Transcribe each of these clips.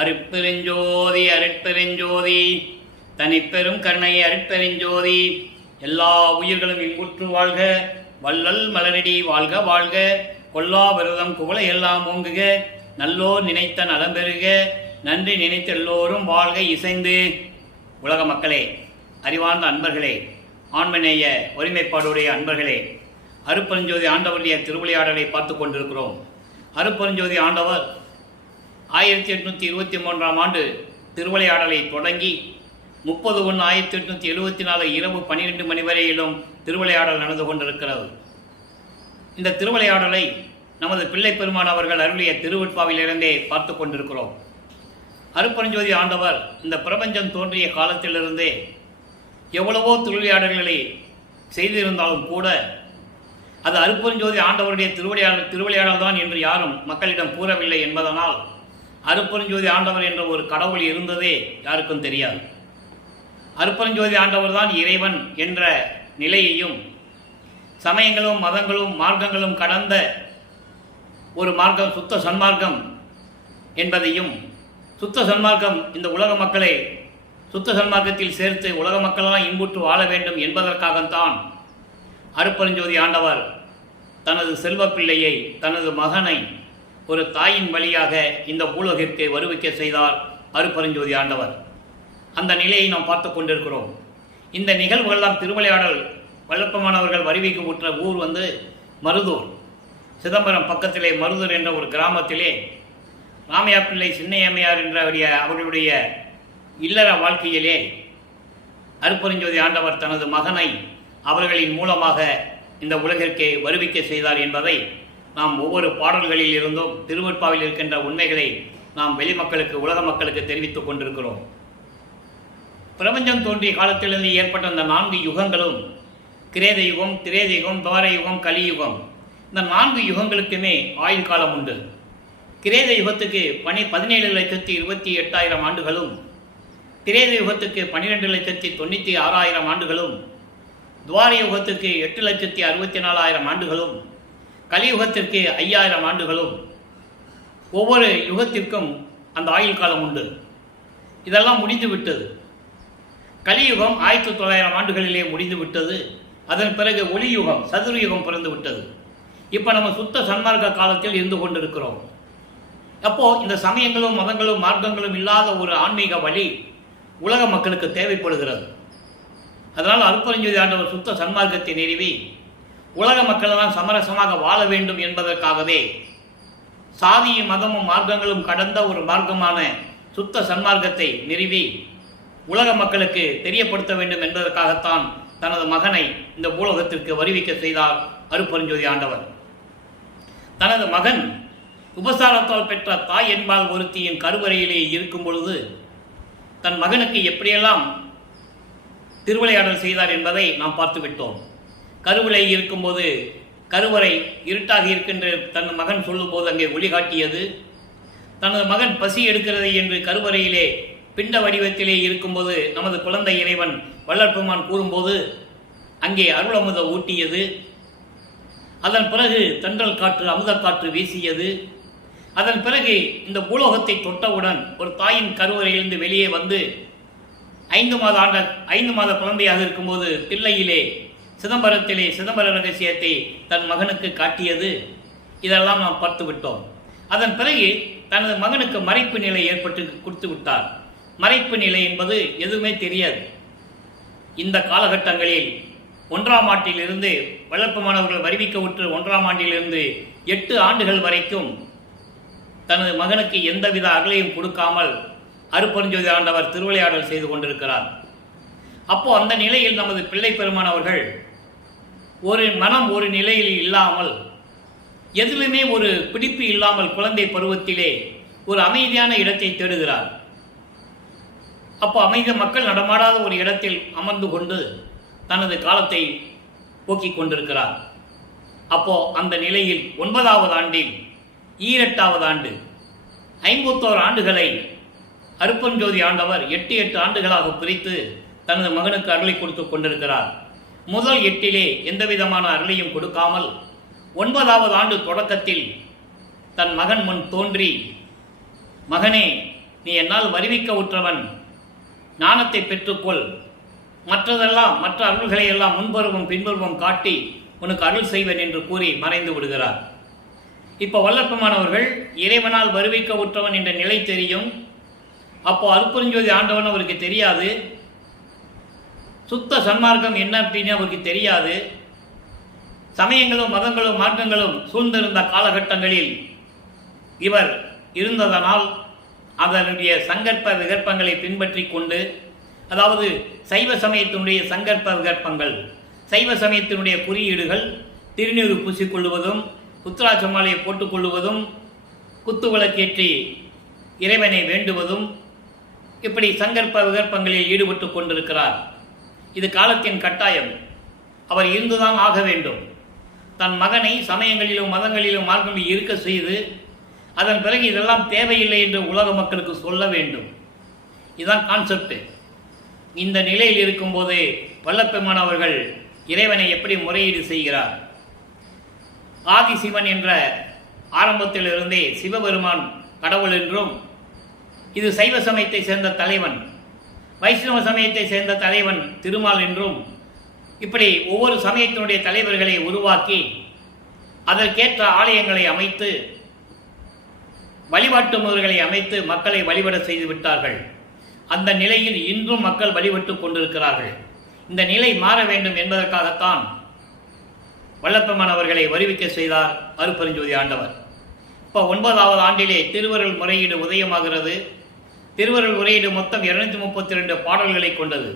அருட்பெருஞ்சோதி அருட்பெருஞ்சோதி தனிப்பெரும் கருணை அருட்பெருஞ்சோதி. எல்லா உயிர்களும் இன்புற்று வாழ்க, வள்ளல் மலரடி வாழ்க வாழ்க, கொல்லா விரதம் குவளை எல்லாம் ஓங்குக, நல்லோர் நினைத்த நலம் பெறுக, நன்றி நினைத்த எல்லோரும் வாழ்க இசைந்து. உலக மக்களே, அறிவார்ந்த அன்பர்களே, ஆண்மநேய ஒருமைப்பாடுடைய அன்பர்களே, அருட்பெருஞ்சோதி ஆண்டவருடைய திருவிளையாடலை பார்த்து கொண்டிருக்கிறோம். அருட்பெருஞ்சோதி ஆண்டவர் 1823 ஆண்டு திருவிளையாடலை தொடங்கி 30/1/1874 இரவு 12 மணி வரையிலும் திருவிளையாடல் நடந்து கொண்டிருக்கிறது. இந்த திருவிளையாடலை நமது பிள்ளை பெருமான் அவர்கள் அருளிய திருவெட்பாவிலிருந்தே பார்த்து கொண்டிருக்கிறோம். அருட்பெருஞ்சோதி ஆண்டவர் இந்த பிரபஞ்சம் தோன்றிய காலத்திலிருந்தே எவ்வளவோ திருவிளையாடல்களை செய்திருந்தாலும் கூட அது அருட்பெருஞ்சோதி ஆண்டவருடைய திருவிளையாடல் தான் என்று யாரும் மக்களிடம் கூறவில்லை என்பதனால் அருட்பெருஞ்சோதி ஆண்டவர் என்ற ஒரு கடவுள் இருந்ததே யாருக்கும் தெரியாது. அருட்பெருஞ்சோதி ஆண்டவர் தான் இறைவன் என்ற நிலையையும், சமயங்களும் மதங்களும் மார்க்கங்களும் கடந்த ஒரு மார்க்கம் சுத்த சன்மார்க்கம் என்பதையும், சுத்த சன்மார்க்கம் இந்த உலக மக்களை சுத்த சன்மார்க்கத்தில் சேர்த்து உலக மக்களெல்லாம் இன்புற்று வாழ வேண்டும் என்பதற்காகத்தான் அருட்பெருஞ்சோதி ஆண்டவர் தனது செல்வப்பிள்ளையை, தனது மகனை ஒரு தாயின் வழியாக இந்த பூலோகிற்கு வருவிக்க செய்தார் அருட்பெருஞ்சோதி ஆண்டவர். அந்த நிலையை நாம் பார்த்து கொண்டிருக்கிறோம். இந்த நிகழ்வுகள்லாம் திருவிளையாடல் வல்லப்பமானவர்கள் வருவிக்கு உற்ற ஊர் மருதூர். சிதம்பரம் பக்கத்திலே மருதூர் என்ற ஒரு கிராமத்திலே ராமையா பிள்ளை சின்னையம்மையார் என்ற அவர்களுடைய இல்லற வாழ்க்கையிலே அருட்பெருஞ்சோதி ஆண்டவர் தனது மகனை அவர்களின் மூலமாக இந்த உலகிற்கு வருவிக்க செய்தார் என்பதை நாம் ஒவ்வொரு பாடல்களில் இருந்தும் திருவெட்பாவில் இருக்கின்ற உண்மைகளை நாம் வெளிமக்களுக்கு, உலக மக்களுக்கு தெரிவித்துக் கொண்டிருக்கிறோம். பிரபஞ்சம் தோன்றிய காலத்திலிருந்து ஏற்பட்ட அந்த 4 யுகங்களும், கிரேத யுகம், திரேத யுகம், துவார யுகம், கலியுகம், இந்த 4 யுகங்களுக்குமே ஆயுள் காலம் உண்டு. கிரேத யுகத்துக்கு 17,28,000 ஆண்டுகளும், திரேத யுகத்துக்கு 12,96,000 ஆண்டுகளும், துவார யுகத்துக்கு 8,64,000 ஆண்டுகளும், கலியுகத்திற்கு 5,000 ஆண்டுகளும், ஒவ்வொரு யுகத்திற்கும் அந்த ஆயுள் காலம் உண்டு. இதெல்லாம் முடிந்து விட்டது. கலியுகம் 1900 ஆண்டுகளிலே முடிந்து விட்டது. அதன் பிறகு ஒளியுகம், சதுரயுகம் பிறந்து விட்டது. இப்போ நம்ம சுத்த சன்மார்க்க காலத்தில் இருந்து கொண்டிருக்கிறோம். அப்போ இந்த சமயங்களும் மதங்களும் மார்க்கங்களும் இல்லாத ஒரு ஆன்மீக வழி உலக மக்களுக்கு தேவைப்படுகிறது. அதனால் அருட்பெருஞ்சோதி ஆண்டவர் சுத்த சன்மார்க்கத்தை நிறுவி உலக மக்களெல்லாம் சமரசமாக வாழ வேண்டும் என்பதற்காகவே சாதியும் மதமும் மார்க்கங்களும் கடந்த ஒரு மார்க்கமான சுத்த சன்மார்க்கத்தை நிறுவி உலக மக்களுக்கு தெரியப்படுத்த வேண்டும் என்பதற்காகத்தான் தனது மகனை இந்த பூலோகத்திற்கு வருவிக்க செய்தார் அருட்பெருஞ்சோதி ஆண்டவர். தனது மகன் உபசாரத்தால் பெற்ற தாய் என்பால் ஒருத்தியின் கருவறையிலே இருக்கும் பொழுது தன் மகனுக்கு எப்படியெல்லாம் திருவிளையாடல் செய்தார் என்பதை நாம் பார்த்துவிட்டோம். கருவிலை இருக்கும்போது கருவறை இருட்டாக இருக்கின்ற தன் மகன் சொல்லும்போது அங்கே ஒளி காட்டியது. தனது மகன் பசி எடுக்கிறது என்று கருவறையிலே பிண்ட வடிவத்திலே இருக்கும்போது நமது குழந்தை இறைவன் வள்ளற்பெருமான் கூறும்போது அங்கே அருளமுத ஊட்டியது. அதன் பிறகு தென்றல் காற்று, அமுத காற்று வீசியது. அதன் பிறகு இந்த பூலோகத்தை தொட்டவுடன் ஒரு தாயின் கருவறையிலிருந்து வெளியே 5 மாத குழந்தையாக இருக்கும்போது தில்லையிலே சிதம்பரத்திலே சிதம்பர ரகசியத்தை தன் மகனுக்கு காட்டியது. இதெல்லாம் நாம் பார்த்து விட்டோம். அதன் பிறகு தனது மகனுக்கு மறைப்பு நிலை ஏற்பட்டு கொடுத்து விட்டார். மறைப்பு நிலை என்பது எதுவுமே தெரியாது. இந்த காலகட்டங்களில் 1ஆம் ஆண்டிலிருந்து வளர்ப்புமானவர்கள் வருவிக்க உற்று 1ஆம் ஆண்டிலிருந்து 8 ஆண்டுகள் வரைக்கும் தனது மகனுக்கு எந்தவித அகலையும் கொடுக்காமல் அருட்பெருஞ்சோதி ஆண்டவர் திருவிளையாடல் செய்து கொண்டிருக்கிறார். அப்போ அந்த நிலையில் நமது பிள்ளை பெருமான் அவர்கள் ஒரு மனம் ஒரு நிலையில் இல்லாமல், எதிலுமே ஒரு பிடிப்பு இல்லாமல் குழந்தை பருவத்திலே ஒரு அமைதியான இடத்தை தேடுகிறார். அப்போ அமைதி மக்கள் நடமாடாத ஒரு இடத்தில் அமர்ந்து கொண்டு தனது காலத்தை போக்கிக் கொண்டிருக்கிறார். அப்போ அந்த நிலையில் 9வது ஆண்டில் 8வது ஆண்டு 51 ஆண்டுகளை அருட்பெருஞ்சோதி ஆண்டவர் 8 ஆண்டுகளாக பிரித்து தனது மகனுக்கு அருளை கொடுத்து கொண்டிருக்கிறார். முதல் 8 எந்தவிதமான அருளையும் கொடுக்காமல் 9வது ஆண்டு தொடக்கத்தில் தன் மகன் முன் தோன்றி, மகனே நீ என்னால் வருவிக்க உற்றவன், ஞானத்தை பெற்றுக்கொள், மற்றதெல்லாம் மற்ற அருள்களை எல்லாம் முன்பருவம் பின்பருவம் காட்டி உனக்கு அருள் செய்வேன் என்று கூறி மறைந்து விடுகிறார். இப்போ வல்லப்பெருமானவர்கள் இறைவனால் வருவிக்க உற்றவன் என்ற நிலை தெரியும். அப்போ அருட்பெருஞ்சோதி ஆண்டவன் அவருக்கு தெரியாது, சுத்த சன்மார்க்கம் என்ன அப்படின்னு அவருக்கு தெரியாது. சமயங்களும் மதங்களும் மார்க்கங்களும் சூழ்ந்திருந்த காலகட்டங்களில் இவர் இருந்ததனால் அதனுடைய சங்கற்ப விகற்பங்களை பின்பற்றி கொண்டு, அதாவது சைவ சமயத்தினுடைய சங்கற்ப விகற்பங்கள், சைவ சமயத்தினுடைய குறியீடுகள், திருநீறு பூசிக்கொள்வதும், உத்ராட்ச மாலையை போட்டுக்கொள்வதும், குத்து விளக்கேற்றி இறைவனை வேண்டுவதும், இப்படி சங்கற்ப விகற்பங்களில் ஈடுபட்டு கொண்டிருக்கிறார். இது காலத்தின் கட்டாயம். அவர் இருந்துதான் ஆக வேண்டும். தன் மகனை சமயங்களிலும் மதங்களிலும் மார்க்கங்களில் இருக்க செய்து அதன் பிறகு இதெல்லாம் தேவையில்லை என்று உலக மக்களுக்கு சொல்ல வேண்டும். இதுதான் கான்செப்ட். இந்த நிலையில் இருக்கும்போது வல்லப்பெருமான் அவர்கள் இறைவனை எப்படி முறையீடு செய்கிறார்? ஆதிசிவன் என்ற ஆரம்பத்திலிருந்தே சிவபெருமான் கடவுள் என்றும், இது சைவ சமயத்தை சேர்ந்த தலைவன், வைஷ்ணவ சமயத்தை சேர்ந்த தலைவன் திருமால் என்றும், இப்படி ஒவ்வொரு சமயத்தினுடைய தலைவர்களை உருவாக்கி அதற்கேற்ற ஆலயங்களை அமைத்து வழிபாட்டு முறைகளை அமைத்து மக்களை வழிபட செய்து விட்டார்கள். அந்த நிலையில் இன்றும் மக்கள் வழிபட்டு கொண்டிருக்கிறார்கள். இந்த நிலை மாற வேண்டும் என்பதற்காகத்தான் வல்லப்பெருமான் அவர்களை வருவிக்க செய்தார் அருட்பெருஞ்சோதி ஆண்டவர். இப்போ 9வது ஆண்டிலே திருவருள் முறையீடு உதயமாகிறது. திருவருள் முறையீடு மொத்தம் 232 பாடல்களை கொண்டது.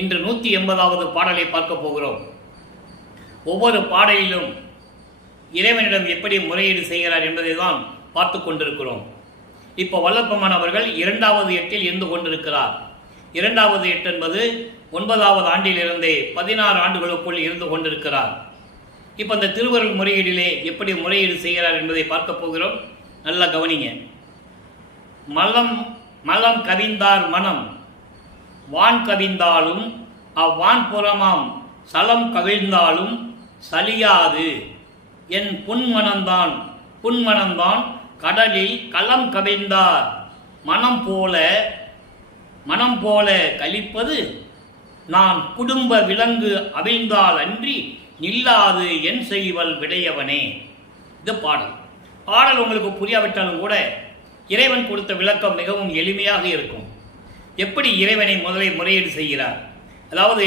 இன்று 180வது பாடலை பார்க்க போகிறோம். ஒவ்வொரு பாடலிலும் இறைவனிடம் எப்படி முறையீடு செய்கிறார் என்பதை தான் பார்த்து கொண்டிருக்கிறோம். இப்போ வல்லப்பெருமான் அவர்கள் 2வது எட்டில் இருந்து கொண்டிருக்கிறார். 2வது எட்டு என்பது 9வது ஆண்டிலிருந்தே 16 ஆண்டுகளுக்குள் இருந்து கொண்டிருக்கிறார். இப்போ இந்த திருவருள் முறையீடிலே எப்படி முறையீடு செய்கிறார் என்பதை பார்க்க போகிறோம். நல்லா கவனிங்க. மலம் கவிந்தார் மனம் வான் கவிந்தாலும் அவ்வான் புறமாம் சலம் கவிழ்ந்தாலும் சலியாது என் புன்மனம்தான் கடலில் களம் கவிழ்ந்தார் மனம் போல கழிப்பது நான் குடும்ப விலங்கு அவிழ்ந்தால் அன்றி நில்லாது என் செய்வல் விடையவனே. இது பாடல் உங்களுக்கு புரியாவிட்டாலும் கூட இறைவன் கொடுத்த விளக்கம் மிகவும் எளிமையாக இருக்கும். எப்படி இறைவனை முதலில் முறையீடு செய்கிறார்? அதாவது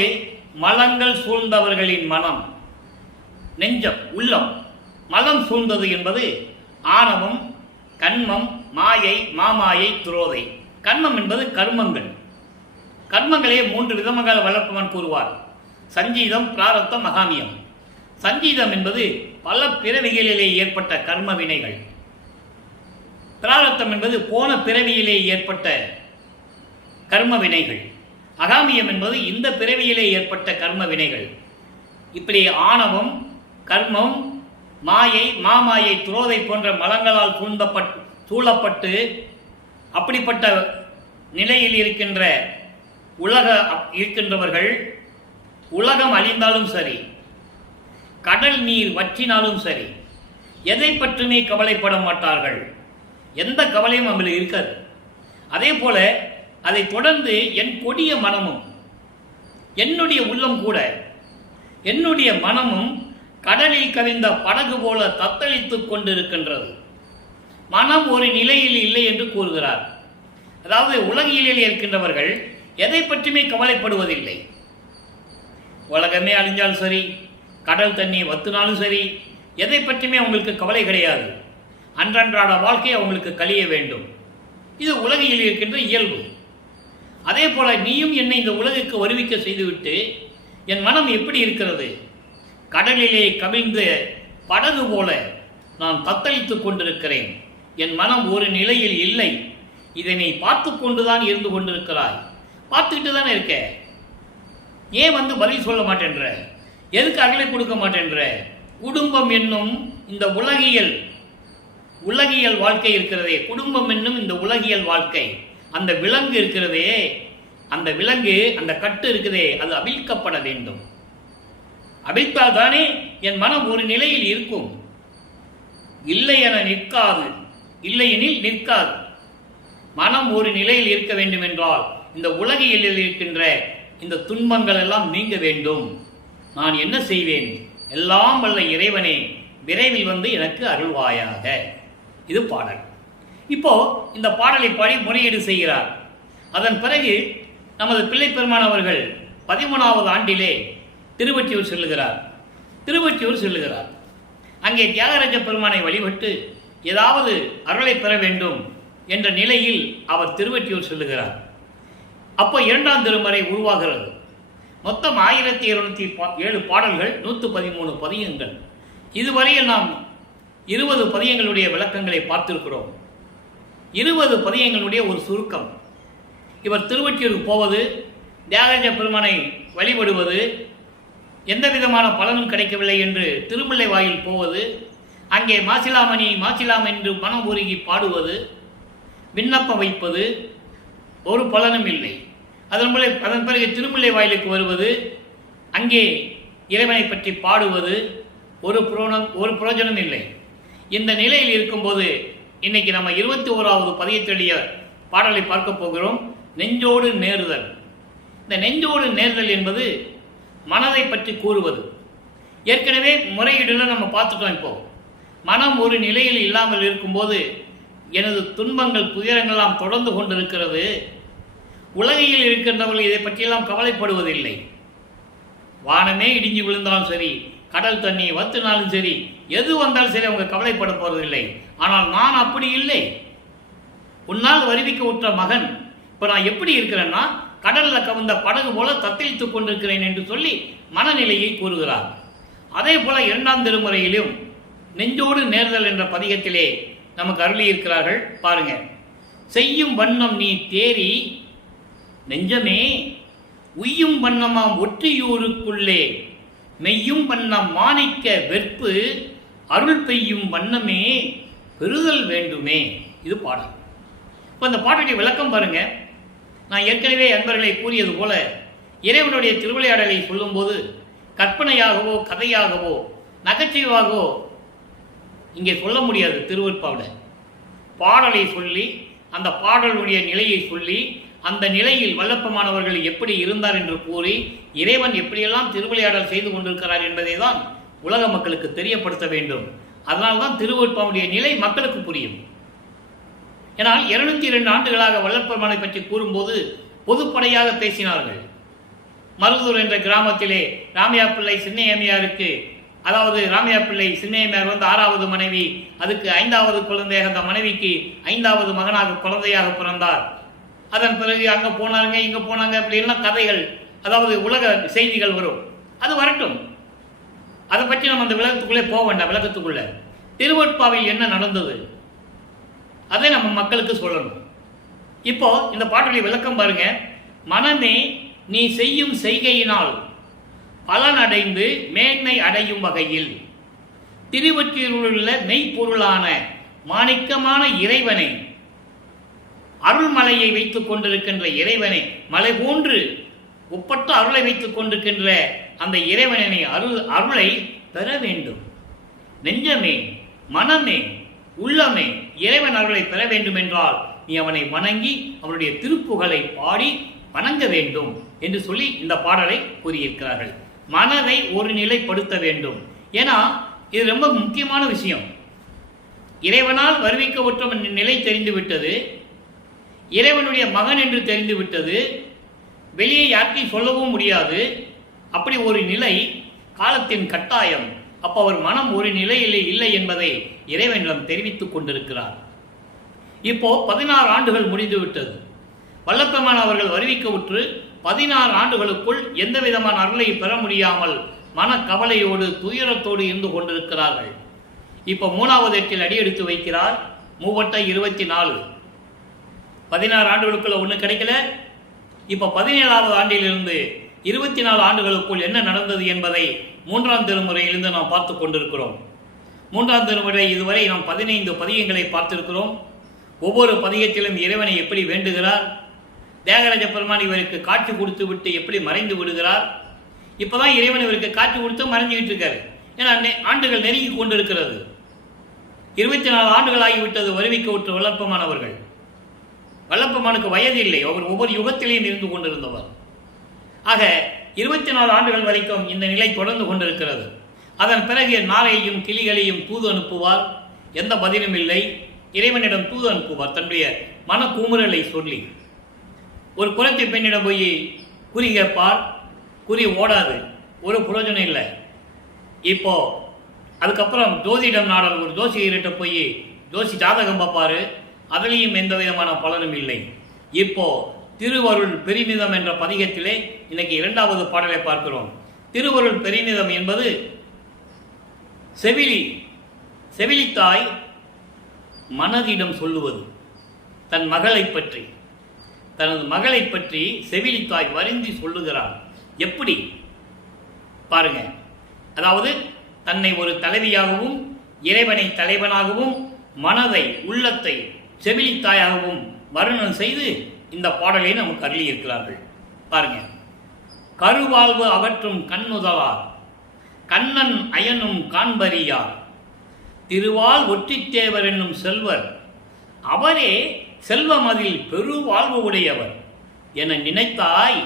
மலங்கள் சூழ்ந்தவர்களின் மனம், நெஞ்சம், உள்ளம். மலம் சூழ்ந்தது என்பது ஆணவம், கண்மம், மாயை, மாமாயை, துரோதை. கண்மம் என்பது கர்மங்கள். கர்மங்களே 3 விதமாக வல்லப்பெருமான் கூறுவார்: சஞ்சீதம், பிராரத்தம், மகாமியம். சஞ்சீதம் என்பது பல பிறவிகளிலே ஏற்பட்ட கர்ம வினைகள். பிராரத்தம் என்பது போன பிறவியிலே ஏற்பட்ட கர்ம வினைகள். அகாமியம் என்பது இந்த பிறவியிலே ஏற்பட்ட கர்ம வினைகள். இப்படி ஆணவம், கர்மம், மாயை, மாமாயை, துரோதை போன்ற மலங்களால் சூழப்பட்டு அப்படிப்பட்ட நிலையில் இருக்கின்றவர்கள் உலகம் அழிந்தாலும் சரி, கடல் நீர் வற்றினாலும் சரி, எதை பற்றுமே கவலைப்பட மாட்டார்கள். எந்த கவலையும் அவங்களுக்கு இருக்காது. அதே போல அதை தொடர்ந்து என் கொடிய மனமும் என்னுடைய உள்ளம் கூட, என்னுடைய மனமும் கடலில் கவிழ்ந்த படகு போல தத்தளித்துக் கொண்டிருக்கின்றது. மனம் ஒரு நிலையில் இல்லை என்று கூறுகிறார். அதாவது உலகியலில் இருக்கின்றவர்கள் எதை பற்றியுமே கவலைப்படுவதில்லை. உலகமே அழிஞ்சாலும் சரி, கடல் தண்ணி வத்துனாலும் சரி, எதை பற்றியுமே அவங்களுக்கு கவலை கிடையாது. அன்றன்றாட வாழ்க்கை அவங்களுக்கு கழிய வேண்டும். இது உலகில் இருக்கின்ற இயல்பு. அதே போல நீயும் என்னை இந்த உலகுக்கு வருவிக்க செய்துவிட்டு என் மனம் எப்படி இருக்கிறது? கடலிலே கவிழ்ந்த படகு போல நான் தத்தளித்துக் கொண்டிருக்கிறேன். என் மனம் ஒரு நிலையில் இல்லை. இதை நீ பார்த்து கொண்டுதான் இருந்து கொண்டிருக்கிறாய். பார்த்துக்கிட்டு தானே இருக்க. ஏன் பதில் சொல்ல மாட்டேன்ற? எதுக்கு அருளை கொடுக்க மாட்டேன்ற? குடும்பம் என்னும் இந்த உலகியல் வாழ்க்கை இருக்கிறதே, குடும்பம் என்னும் இந்த உலகியல் வாழ்க்கை, அந்த விலங்கு இருக்கிறதே, அந்த விலங்கு, அந்த கட்டு இருக்குதே, அது அவிழ்க்கப்பட வேண்டும். அவிழ்த்தால் தானே என் மனம் ஒரு நிலையில் இருக்கும். இல்லை என நிற்காது, இல்லையெனில் நிற்காது. மனம் ஒரு நிலையில் இருக்க வேண்டும் என்றால் இந்த உலகியலில் இருக்கின்ற இந்த துன்பங்கள் எல்லாம் நீங்க வேண்டும். நான் என்ன செய்வேன்? எல்லாம் வல்ல இறைவனே விரைவில் வந்து எனக்கு அருள்வாயாக. இது பாடல். இப்போ இந்த பாடலை பாடி முறையீடு செய்கிறார். அதன் பிறகு நமது பிள்ளை பெருமான் அவர்கள் 13வது ஆண்டிலே திருவொற்றியூர் செல்லுகிறார். அங்கே தியாகராஜ பெருமானை வழிபட்டு ஏதாவது அருளை பெற வேண்டும் என்ற நிலையில் அவர் திருவொற்றியூர் செல்லுகிறார். அப்போ 2ஆம் திருமுறை உருவாகிறது. மொத்தம் 1207 பாடல்கள், 113 பதியங்கள். இதுவரையில் நாம் 20 பதியங்களுடைய விளக்கங்களை பார்த்திருக்கிறோம். 20 பதியங்களுடைய ஒரு சுருக்கம். இவர் திருவொற்றியூருக்கு போவது, தியாகராஜ பெருமானை வழிபடுவது, எந்த விதமான பலனும் கிடைக்கவில்லை என்று திருமுல்லை வாயில் போவது, அங்கே மாசிலாமணி மாசிலாம் என்று மனம் உருகி பாடுவது, விண்ணப்பம் வைப்பது, ஒரு பலனும் இல்லை. அதன் பிறகு திருமுல்லை வாயிலுக்கு வருவது, அங்கே இறைவனை பற்றி பாடுவது, ஒரு பிரயோஜனம் இல்லை. இந்த நிலையில் இருக்கும்போது இன்னைக்கு நம்ம 21வது பதியத்திலேய பாடலை பார்க்க போகிறோம். நெஞ்சோடு நேர்தல். இந்த நெஞ்சோடு நேர்தல் என்பது மனதை பற்றி கூறுவது. ஏற்கனவே முறையீடுல நம்ம பார்த்துட்டோம். இப்போ மனம் ஒரு நிலையில் இல்லாமல் இருக்கும்போது எனது துன்பங்கள் துயரங்கள்லாம் தொடர்ந்து கொண்டிருக்கிறது. உலகையில் இருக்கின்றவர்கள் இதை பற்றியெல்லாம் கவலைப்படுவதில்லை. வானமே இடிஞ்சு விழுந்தாலும் சரி, கடல் தண்ணி வத்துனாலும் சரி, எது வந்தாலும் சரி அவங்க கவலைப்பட போறதில்லை. ஆனால் நான் அப்படி இல்லை. உன்னால் வருவிக்க உற்ற மகன் இப்போ நான் எப்படி இருக்கிறேன்னா கடல்ல கவிழ்ந்த படகு போல தத்தளித்துக் கொண்டிருக்கிறேன் என்று சொல்லி மனநிலையை கூறுகிறார். அதே போல 2ஆம் திருமுறையிலும் நெஞ்சோடு நேர்தல் என்ற பதிகத்திலே நமக்கு அருளி இருக்கிறார்கள். பாருங்க. செய்யும் வண்ணம் நீ தேறி நெஞ்சமே உய்யும் வண்ணமாம் ஒற்றியூருக்குள்ளே மெய்யும் வண்ணம் மாணிக்க வெற்பு அருள் பெய்யும் வண்ணமே பெறுதல் வேண்டுமே. இது பாடல். இப்போ இந்த பாட்டுடைய விளக்கம் பாருங்க. நான் ஏற்கனவே அன்பர்களை கூறியது போல இறைவனுடைய திருவிளையாடலை சொல்லும்போது கற்பனையாகவோ கதையாகவோ நகைச்சுவாகவோ இங்கே சொல்ல முடியாது. திருவொற்பாவில் பாடலை சொல்லி அந்த பாடலுடைய நிலையை சொல்லி அந்த நிலையில் வல்லப்பமானவர்கள் எப்படி இருந்தார் என்று கூறி இறைவன் எப்படியெல்லாம் திருவிளையாடல் செய்து கொண்டிருக்கிறார் என்பதை தான் உலக மக்களுக்கு தெரியப்படுத்த வேண்டும். அதனால்தான் திருவொற்பாவுடைய நிலை மக்களுக்கு புரியும். ஏனால் 202 ஆண்டுகளாக வல்லப்பெருமானை பற்றி கூறும்போது பொதுப்படையாக பேசினார்கள். மருதூர் என்ற கிராமத்திலே ராமையா பிள்ளை சின்னையம்மையாருக்கு, அதாவது ராமையா பிள்ளை சின்னையம்மையார் வந்து 6வது மனைவி, அதுக்கு 5வது குழந்தையாக, அந்த மனைவிக்கு 5வது மகனாக குழந்தையாக பிறந்தார். அதன் பிறகு அங்கே போனாங்க இங்கே போனாங்க அப்படின்லாம் கதைகள், அதாவது உலக செய்திகள் வரும். அது வரட்டும், அதை பற்றி நம்ம அந்த விளக்கத்துக்குள்ளே போக வேண்டாம். விளக்கத்துக்குள்ள திருவொற்பாவில் என்ன நடந்தது அதை நம்ம மக்களுக்கு சொல்லணும். இப்போ இந்த பாட்டுடைய விளக்கம் பாருங்க. மனமே நீ செய்யும் செய்கையினால் பலன் அடைந்து மேன்மை அடையும் வகையில் திருவொற்றியூரிலுள்ள மெய்ப்பொருளான மாணிக்கமான இறைவனை, அருள்மலையை வைத்துக் கொண்டிருக்கின்ற இறைவனை, மலை போன்று ஒப்பற்ற அருளை வைத்துக் கொண்டிருக்கின்ற அந்த இறைவனை அருளை பெற வேண்டும். நெஞ்சமே, மனமே, உள்ளமே இறைவன் அருளை பெற வேண்டும் என்றால் நீ அவனை வணங்கி அவனுடைய திருப்புகளை பாடி வணங்க வேண்டும் என்று சொல்லி இந்த பாடலை கூறியிருக்கிறார்கள். மனதை ஒரு நிலைப்படுத்த வேண்டும். ஏன்னா இது ரொம்ப முக்கியமான விஷயம். இறைவனால் வருவிக்கப்பட்ட நிலை தெரிந்துவிட்டது, இறைவனுடைய மகன் என்று தெரிந்துவிட்டது, வெளியே யாருக்கையும் சொல்லவும் முடியாது. அப்படி ஒரு நிலை காலத்தின் கட்டாயம். அப்போ அவர் மனம் ஒரு நிலையிலே இல்லை என்பதை இறைவனிடம் தெரிவித்துக் கொண்டிருக்கிறார். இப்போ 16 ஆண்டுகள் முடிந்துவிட்டது. வல்லப்பெருமான் அவர்கள் வருவிக்கவுற்று 16 ஆண்டுகளுக்குள் எந்த விதமான அருளை பெற முடியாமல் மனக்கவலையோடு துயரத்தோடு இருந்து கொண்டிருக்கிறார்கள். இப்போ 3வது எட்டில் அடி எடுத்து வைக்கிறார். 3×24 16 ஆண்டுகளுக்குள்ள ஒன்று கிடைக்கல. இப்போ 17வது ஆண்டிலிருந்து 24 ஆண்டுகளுக்குள் என்ன நடந்தது என்பதை 3ஆம் திருமுறையிலிருந்து நாம் பார்த்து கொண்டிருக்கிறோம். 3ஆம் திருமுறை இதுவரை நாம் 15 பதியங்களை பார்த்திருக்கிறோம். ஒவ்வொரு பதியத்திலும் இறைவனை எப்படி வேண்டுகிறார், தியாகராஜ பெருமான் இவருக்கு காட்சி கொடுத்து விட்டு எப்படி மறைந்து விடுகிறார். இப்போதான் இறைவன் இவருக்கு காட்சி கொடுத்து மறைஞ்சிக்கிட்டு இருக்காரு. ஏன்னா ஆண்டுகள் நெருங்கி கொண்டிருக்கிறது. 24 ஆண்டுகள் ஆகிவிட்டது வருவிக்க விட்டு வல்லப்பமானவர்கள். வல்லப்பெருமானுக்கு வயது இல்லை, அவர் ஒவ்வொரு யுகத்திலேயும் இருந்து கொண்டிருந்தவர். ஆக 24 ஆண்டுகள் வரைக்கும் இந்த நிலை தொடர்ந்து கொண்டிருக்கிறது. அதன் பிறகு நாரையும் கிளிகளையும் தூது அனுப்புவார், எந்த பதிலும் இல்லை. இறைவனிடம் தூது அனுப்புவார் தன்னுடைய மன கூமுறலை சொல்லி. ஒரு குலத்தை பெண்ணிடம் போய் குறி கேட்பார், குறி ஓடாது, ஒரு பிரயோஜனம் இல்லை. இப்போ அதுக்கப்புறம் ஜோதிடம் நாடல், ஒரு ஜோசியர்கிட்ட போய் ஜோசி ஜாதகம் பார்ப்பாரு, அதுலேயும் எந்த விதமான பலனும் இல்லை. இப்போ திருவருள் பெருமிதம் என்ற பதிகத்திலே இன்னைக்கு 2வது பாடலை பார்க்கிறோம். திருவருள் பெருமிதம் என்பது செவிலித்தாய் மனதிடம் சொல்லுவது, தன் மகளை பற்றி, தனது மகளை பற்றி செவிலித்தாய் வருந்தி சொல்லுகிறார். எப்படி பாருங்க, அதாவது தன்னை ஒரு தலைவியாகவும் இறைவனை தலைவனாகவும் மனதை உள்ளத்தை செவிலித்தாயாகவும் வர்ணனம் செய்து இந்த பாடலை நமக்கு அருளி இருக்கிறார்கள். பாருங்க, கருவாழ்வு அகற்றும் கண்ணுதலார் கண்ணன் அயனும் காண்பறியார் திருவால் ஒற்றித்தேவர் என்னும் செல்வர் அவரே செல்வமதில் பெருவாழ்வு உடையவர் என நினைத்தாய்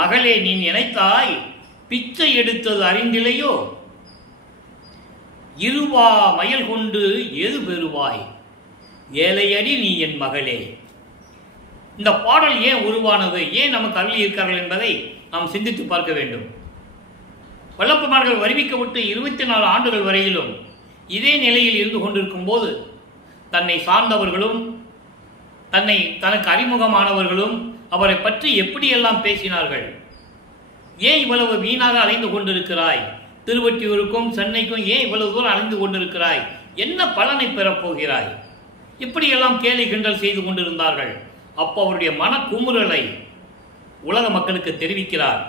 மகளே, நீ நினைத்தாய் பிச்சை எடுத்தது அறிந்திலையோ, இருவா மயல் கொண்டு எது பெறுவாய் ஏழையடி நீ என் மகளே. இந்த பாடல் ஏன் உருவானது, ஏன் நமக்கு அருளி இருக்கிறார்கள் என்பதை நாம் சிந்தித்து பார்க்க வேண்டும். வல்லப்பெருமான்கள் வருவிக்கப்பட்டு 24 ஆண்டுகள் வரையிலும் இதே நிலையில் இருந்து கொண்டிருக்கும் போது தன்னை சார்ந்தவர்களும் தனக்கு அறிமுகமானவர்களும் அவரை பற்றி எப்படியெல்லாம் பேசினார்கள். ஏன் இவ்வளவு வீணாக அலைந்து கொண்டிருக்கிறாய், திருவொற்றியூருக்கும் சென்னைக்கும் ஏன் இவ்வளவு தூரம் அலைந்து கொண்டிருக்கிறாய், என்ன பலனை பெறப்போகிறாய், இப்படியெல்லாம் கேலி கிண்டல் செய்து கொண்டிருந்தார்கள். அப்போ அவருடைய மன குமுறலை உலக மக்களுக்கு தெரிவிக்கிறார்.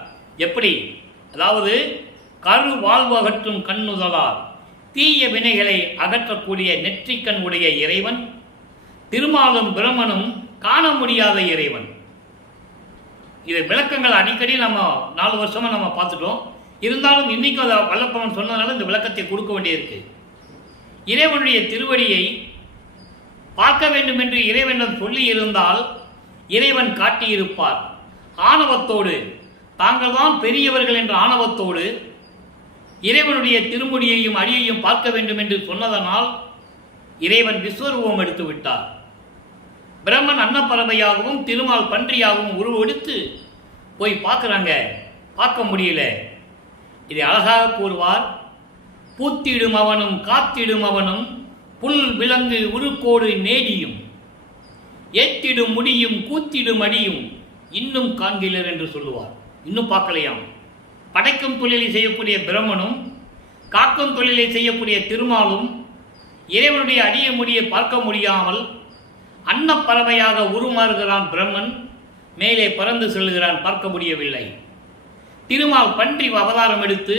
எப்படி, அதாவது கரு வாழ்வு அகற்றும் கண்ணுதலார் தீய வினைகளை அகற்றக்கூடிய நெற்றிக்கண் உடைய இறைவன், திருமாலும் பிரமனும் காண முடியாத இறைவன். இது விளக்கங்கள் அடிக்கடி நம்ம 4 வருஷமா நம்ம பார்த்துட்டோம். இருந்தாலும் இன்னைக்கும் அதை வல்லப்பெருமான் சொன்னதுனால இந்த விளக்கத்தை கொடுக்க வேண்டியிருக்கு. இறைவனுடைய திருவடியை பார்க்க வேண்டும் என்று இறைவனிடம் சொல்லி இருந்தால் இறைவன் காட்டியிருப்பார். ஆணவத்தோடு, தாங்கள் தான் பெரியவர்கள் என்ற ஆணவத்தோடு இறைவனுடைய திருமுடியையும் அடியையும் பார்க்க வேண்டும் என்று சொன்னதனால் இறைவன் விஸ்வரூபம் எடுத்து விட்டார். பிரம்மன் அன்னப்பறவையாகவும் திருமால் பன்றியாகவும் உருவெடுத்து போய் பார்க்குறாங்க, பார்க்க முடியல. இதை அழகாக கூறுவார். பூத்திடும் அவனும் காத்திடும் அவனும் புல் விலங்கு உருக்கோடு நேடியும் ஏத்திடும் முடியும் கூத்திடும் அடியும் இன்னும் காண்கிறர் என்று சொல்லுவார். இன்னும் பார்க்கலையாம். படைக்கும் தொழிலை செய்யக்கூடிய பிரம்மனும் காக்கும் தொழிலை செய்யக்கூடிய திருமாலும் இறைவனுடைய அடிய முடியை பார்க்க முடியாமல் அன்னப்பறவையாக உருமாறுகிறான் பிரம்மன், மேலே பறந்து செல்கிறான், பார்க்க முடியவில்லை. திருமால் பன்றி அவதாரம் எடுத்து,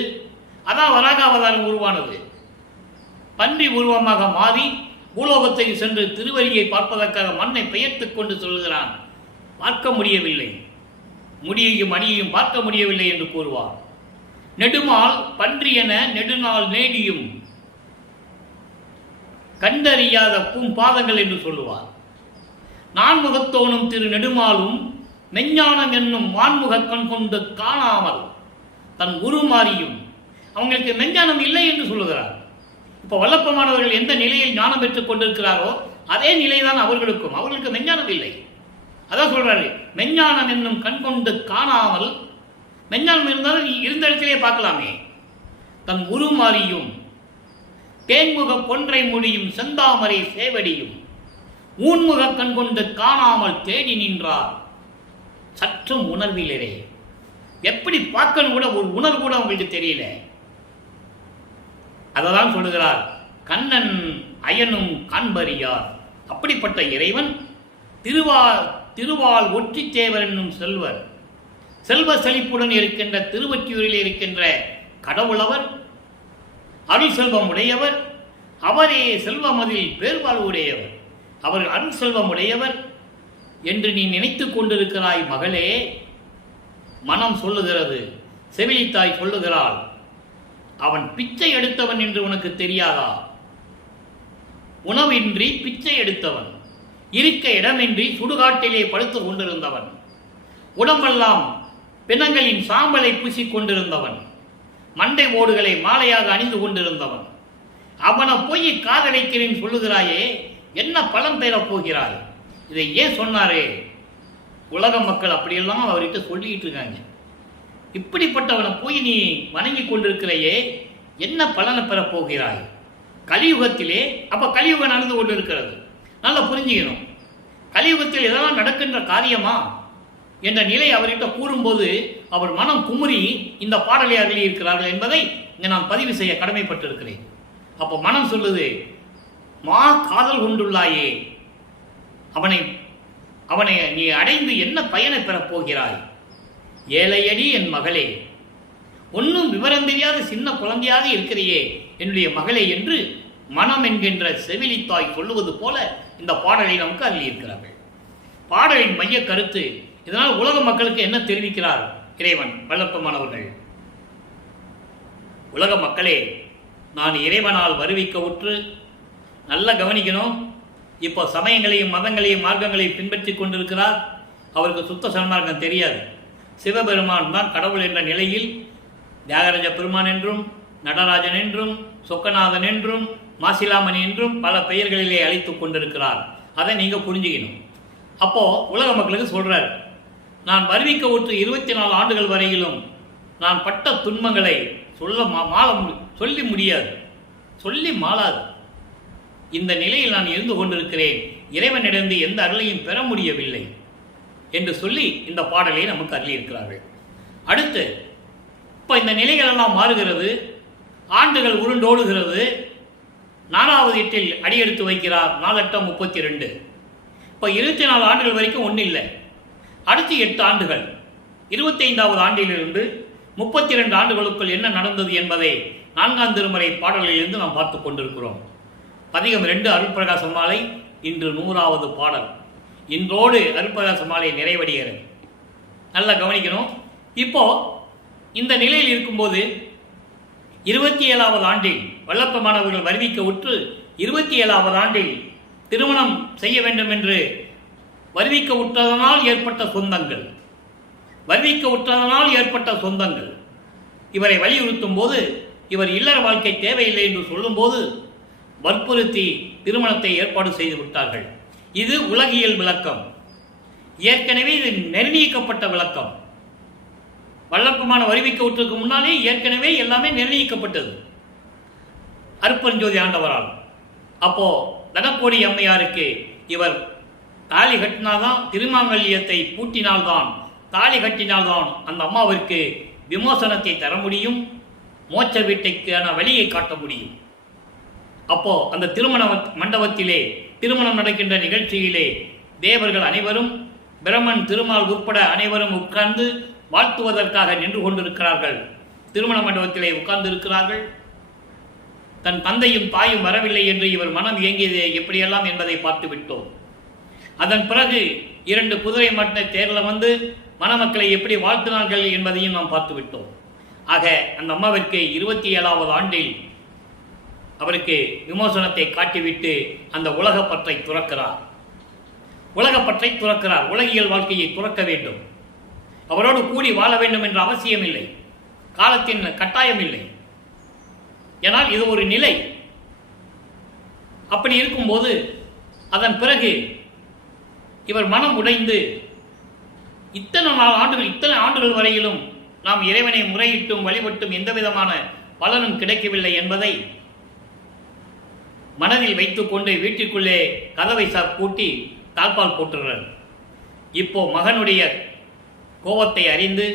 அதான் வராக அவதாரம் உருவானது. பன்றி உருவமாக மாறி பூலோகத்தை சென்று திருவடியை பார்ப்பதற்காக மண்ணை பெயர்த்துக் கொண்டு சொல்கிறான், பார்க்க முடியவில்லை, முடியையும் அடியையும் பார்க்க முடியவில்லை என்று கூறுவார். நெடுமால் பன்றி என நெடுநாள் நேடியும் கண்டறியாத பூம்பாதங்கள் என்று சொல்லுவார். நான்முகத்தோனும் திரு நெடுமாலும் மெஞ்ஞானம் என்னும் வான்முக கண் கொண்டு காணாமல் தன் உருமாறியும் அவங்களுக்கு மெஞ்ஞானம் இல்லை என்று சொல்லுகிறார். இப்போ வல்லப்பெருமானவர்கள் எந்த நிலையில் ஞானம் பெற்றுக் கொண்டிருக்கிறாரோ அதே நிலைதான் அவர்களுக்கும். அவர்களுக்கு மெஞ்ஞானம் இல்லை. அதான் சொல்றாரு, மெஞ்ஞானம் என்னும் கண் கொண்டு காணாமல். மெஞ்ஞானம் இருந்தாலும் இருந்த இடத்திலே பார்க்கலாமே. தன் உருமாறியும் தேன்முக பொன்றை முடியும் செந்தாமரை சேவடியும் ஊன்முக கண் கொண்டு காணாமல் தேடி நின்றார் சற்றும் உணர்விலே. எப்படி பார்க்கணும் கூட ஒரு உணர்வு கூட அவங்களுக்கு தெரியல. அததான் சொல்லுகிறார், கண்ணன் அயனும் காண்பறியார். அப்படிப்பட்ட இறைவன் திருவால் ஒற்றித்தேவர் என்னும் செல்வர், செல்வ செழிப்புடன் இருக்கின்ற திருவொற்றியூரில் இருக்கின்ற கடவுளவர், அருள் செல்வம் உடையவர், அவரே செல்வமதில் பேர்வாழ்வு உடையவர், அவர் அருள் செல்வம் உடையவர் என்று நீ நினைத்து கொண்டிருக்கிறாய் மகளே. மனம் சொல்லுகிறது, செவிலித்தாய் சொல்லுகிறாள், அவன் பிச்சை எடுத்தவன் என்று உனக்கு தெரியாதா? உணவின்றி பிச்சை எடுத்தவன், இருக்க இடமின்றி சுடுகாட்டிலே படுத்து கொண்டிருந்தவன், உடம்பெல்லாம் பிணங்களின் சாம்பலை பூசிக் கொண்டிருந்தவன், மண்டை ஓடுகளை மாலையாக அணிந்து கொண்டிருந்தவன். அவனை போய் காதலிக்கிறேன் சொல்லுகிறாயே, என்ன பலன் பெறப் போகிறாய்? இதை ஏன் சொன்னாரே? உலக மக்கள் அப்படியெல்லாம் அவர்கிட்ட சொல்லிக்கிட்டு இருக்காங்க. இப்படிப்பட்டவனை போய் நீ வணங்கி கொண்டிருக்கிறையே, என்ன பலனை பெறப் போகிறாய்? கலியுகத்திலே, அப்ப கலியுகம் நடந்து கொண்டு இருக்கிறது, நல்லா புரிஞ்சுக்கணும். கலியுகத்தில் இதெல்லாம் நடக்கின்ற காரியமா என்ற நிலை அவர்கிட்ட கூறும்போது அவர் மனம் குமுறி இந்த பாடலை அருளி இருக்கிறார்கள் என்பதை இங்கே நான் பதிவு செய்ய கடமைப்பட்டிருக்கிறேன். அப்போ மனம் சொல்லுது, மா காதல் கொண்டுள்ளாயே, அவனை அவனை நீ அடைந்து என்ன பயனை பெறப் போகிறாய்? ஏழையடி என் மகளே, ஒன்றும் விவரம் தெரியாத சின்ன குழந்தையாக இருக்கிறையே என்னுடைய மகளே என்று மனம் என்கின்ற செவிலித்தாய் சொல்லுவது போல இந்த பாடலை நமக்கு அருளி இருக்கிறார்கள். பாடலின் மைய கருத்து, இதனால் உலக மக்களுக்கு என்ன தெரிவிக்கிறார் இறைவன் வல்லப்பமானவர்கள்? உலக மக்களே, நான் இறைவனால் வருவிக்க உற்று, நல்லா கவனிக்கணும். இப்போ சமயங்களையும் மதங்களையும் மார்க்கங்களையும் பின்பற்றி கொண்டிருக்கிறார். அவருக்கு சுத்த சன்மார்க்கம் தெரியாது. சிவபெருமான் தான் கடவுள் என்ற நிலையில் தியாகராஜ பெருமான் என்றும், நடராஜன் என்றும், சொக்கநாதன் என்றும், மாசிலாமணி என்றும் பல பெயர்களிலே அழைத்துக் கொண்டிருக்கிறார். அதை நீங்க புரிஞ்சுக்கணும். அப்போ உலக மக்களுக்கு சொல்றார், நான் வருவிக்க உற்று 24 ஆண்டுகள் வரையிலும் நான் பட்ட துன்பங்களை சொல்லி முடியாது, சொல்லி மாளாது. இந்த நிலையில் நான் இருந்து கொண்டிருக்கிறேன், இறைவனிடந்து எந்த அருளையும் பெற முடியவில்லை என்று சொல்லி இந்த பாடலை நமக்கு அருளியிருக்கிறார்கள். அடுத்து இப்போ இந்த நிலைகள் எல்லாம் மாறுகிறது, ஆண்டுகள் உருண்டோடுகிறது. 4வது எட்டில் அடியெடுத்து வைக்கிறார். 4 8 32. இப்போ 24 ஆண்டுகள் வரைக்கும் ஒன்றும் இல்லை. அடுத்து 8 ஆண்டுகள், 25வது ஆண்டிலிருந்து 32 ஆண்டுகளுக்குள் என்ன நடந்தது என்பதை 4ஆம் திருமுறை பாடலிலிருந்து நாம் பார்த்து கொண்டிருக்கிறோம். பதிகம் 2 அருட்பிரகாச மாலை, இன்று 100வது பாடல். இன்றோடு அருட்பிரகாச மாலை நிறைவடைகிறது. நல்லா கவனிக்கணும். இப்போ இந்த நிலையில் இருக்கும்போது 27வது ஆண்டில் வல்லப்பமானவர்கள் வருவிக்க உற்று 27வது ஆண்டில் திருமணம் செய்ய வேண்டும் என்று வருவிக்க உற்றதனால் ஏற்பட்ட சொந்தங்கள் இவரை வலியுறுத்தும் போது, இவர் இல்லற வாழ்க்கை தேவையில்லை என்று சொல்லும்போது வற்புறுத்தி திருமணத்தை ஏற்பாடு செய்து விட்டார்கள். இது உலகியல் விளக்கம். ஏற்கனவே இது நிர்ணயிக்கப்பட்ட விளக்கம். வல்லப்பமான வருவிக்க உற்றதுக்கு முன்னாலே ஏற்கனவே எல்லாமே நிர்ணயிக்கப்பட்டது அருட்பெருஞ்சோதி ஆண்டவரால். அப்போ தனக்கோடி அம்மையாருக்கு இவர் தாலி கட்டினால்தான், திருமாங்கல்யத்தை பூட்டினால்தான், தாலி கட்டினால்தான் அந்த அம்மாவிற்கு விமோசனத்தை தர முடியும், மோட்ச வீட்டைக்கான வழியை காட்ட முடியும். அப்போ அந்த திருமண மண்டபத்திலே திருமணம் நடக்கின்ற நிகழ்ச்சியிலே தேவர்கள் அனைவரும், பிரம்மன் திருமால் உட்பட அனைவரும் உட்கார்ந்து வாழ்த்துவதற்காக நின்று கொண்டிருக்கிறார்கள். திருமண மண்டபத்திலே உட்கார்ந்து இருக்கிறார்கள். தன் தந்தையும் தாயும் வரவில்லை என்று இவர் மனம் இயங்கியது எப்படியெல்லாம் என்பதை பார்த்து விட்டோம். அதன் பிறகு 2 குதிரை மாட்டின தேரில் வந்து மணமக்களை எப்படி வாழ்த்தினார்கள் என்பதையும் நாம் பார்த்து விட்டோம். ஆக அந்த அம்மாவிற்கு 27வது ஆண்டில் அவருக்கு விமோசனத்தை காட்டிவிட்டு அந்த உலகப்பற்றை துறக்கிறார். உலகியல் வாழ்க்கையை துறக்க வேண்டும். அவரோடு கூடி வாழ வேண்டும் என்ற அவசியம் இல்லை, காலத்தின் கட்டாயம் இல்லை. ஏனால் இது ஒரு நிலை. அப்படி இருக்கும்போது அதன் பிறகு இவர் மனம் உடைந்து இத்தனை ஆண்டுகள் வரையிலும் நாம் இறைவனை முறையிட்டும் வழிபட்டும் எந்த விதமான பலனும் கிடைக்கவில்லை என்பதை மனதில் வைத்துக்கொண்டு வீட்டிற்குள்ளே கதவை பூட்டி தாழ்பால் போட்டுறார். இப்போ மகனுடைய கோபத்தை அறிந்து,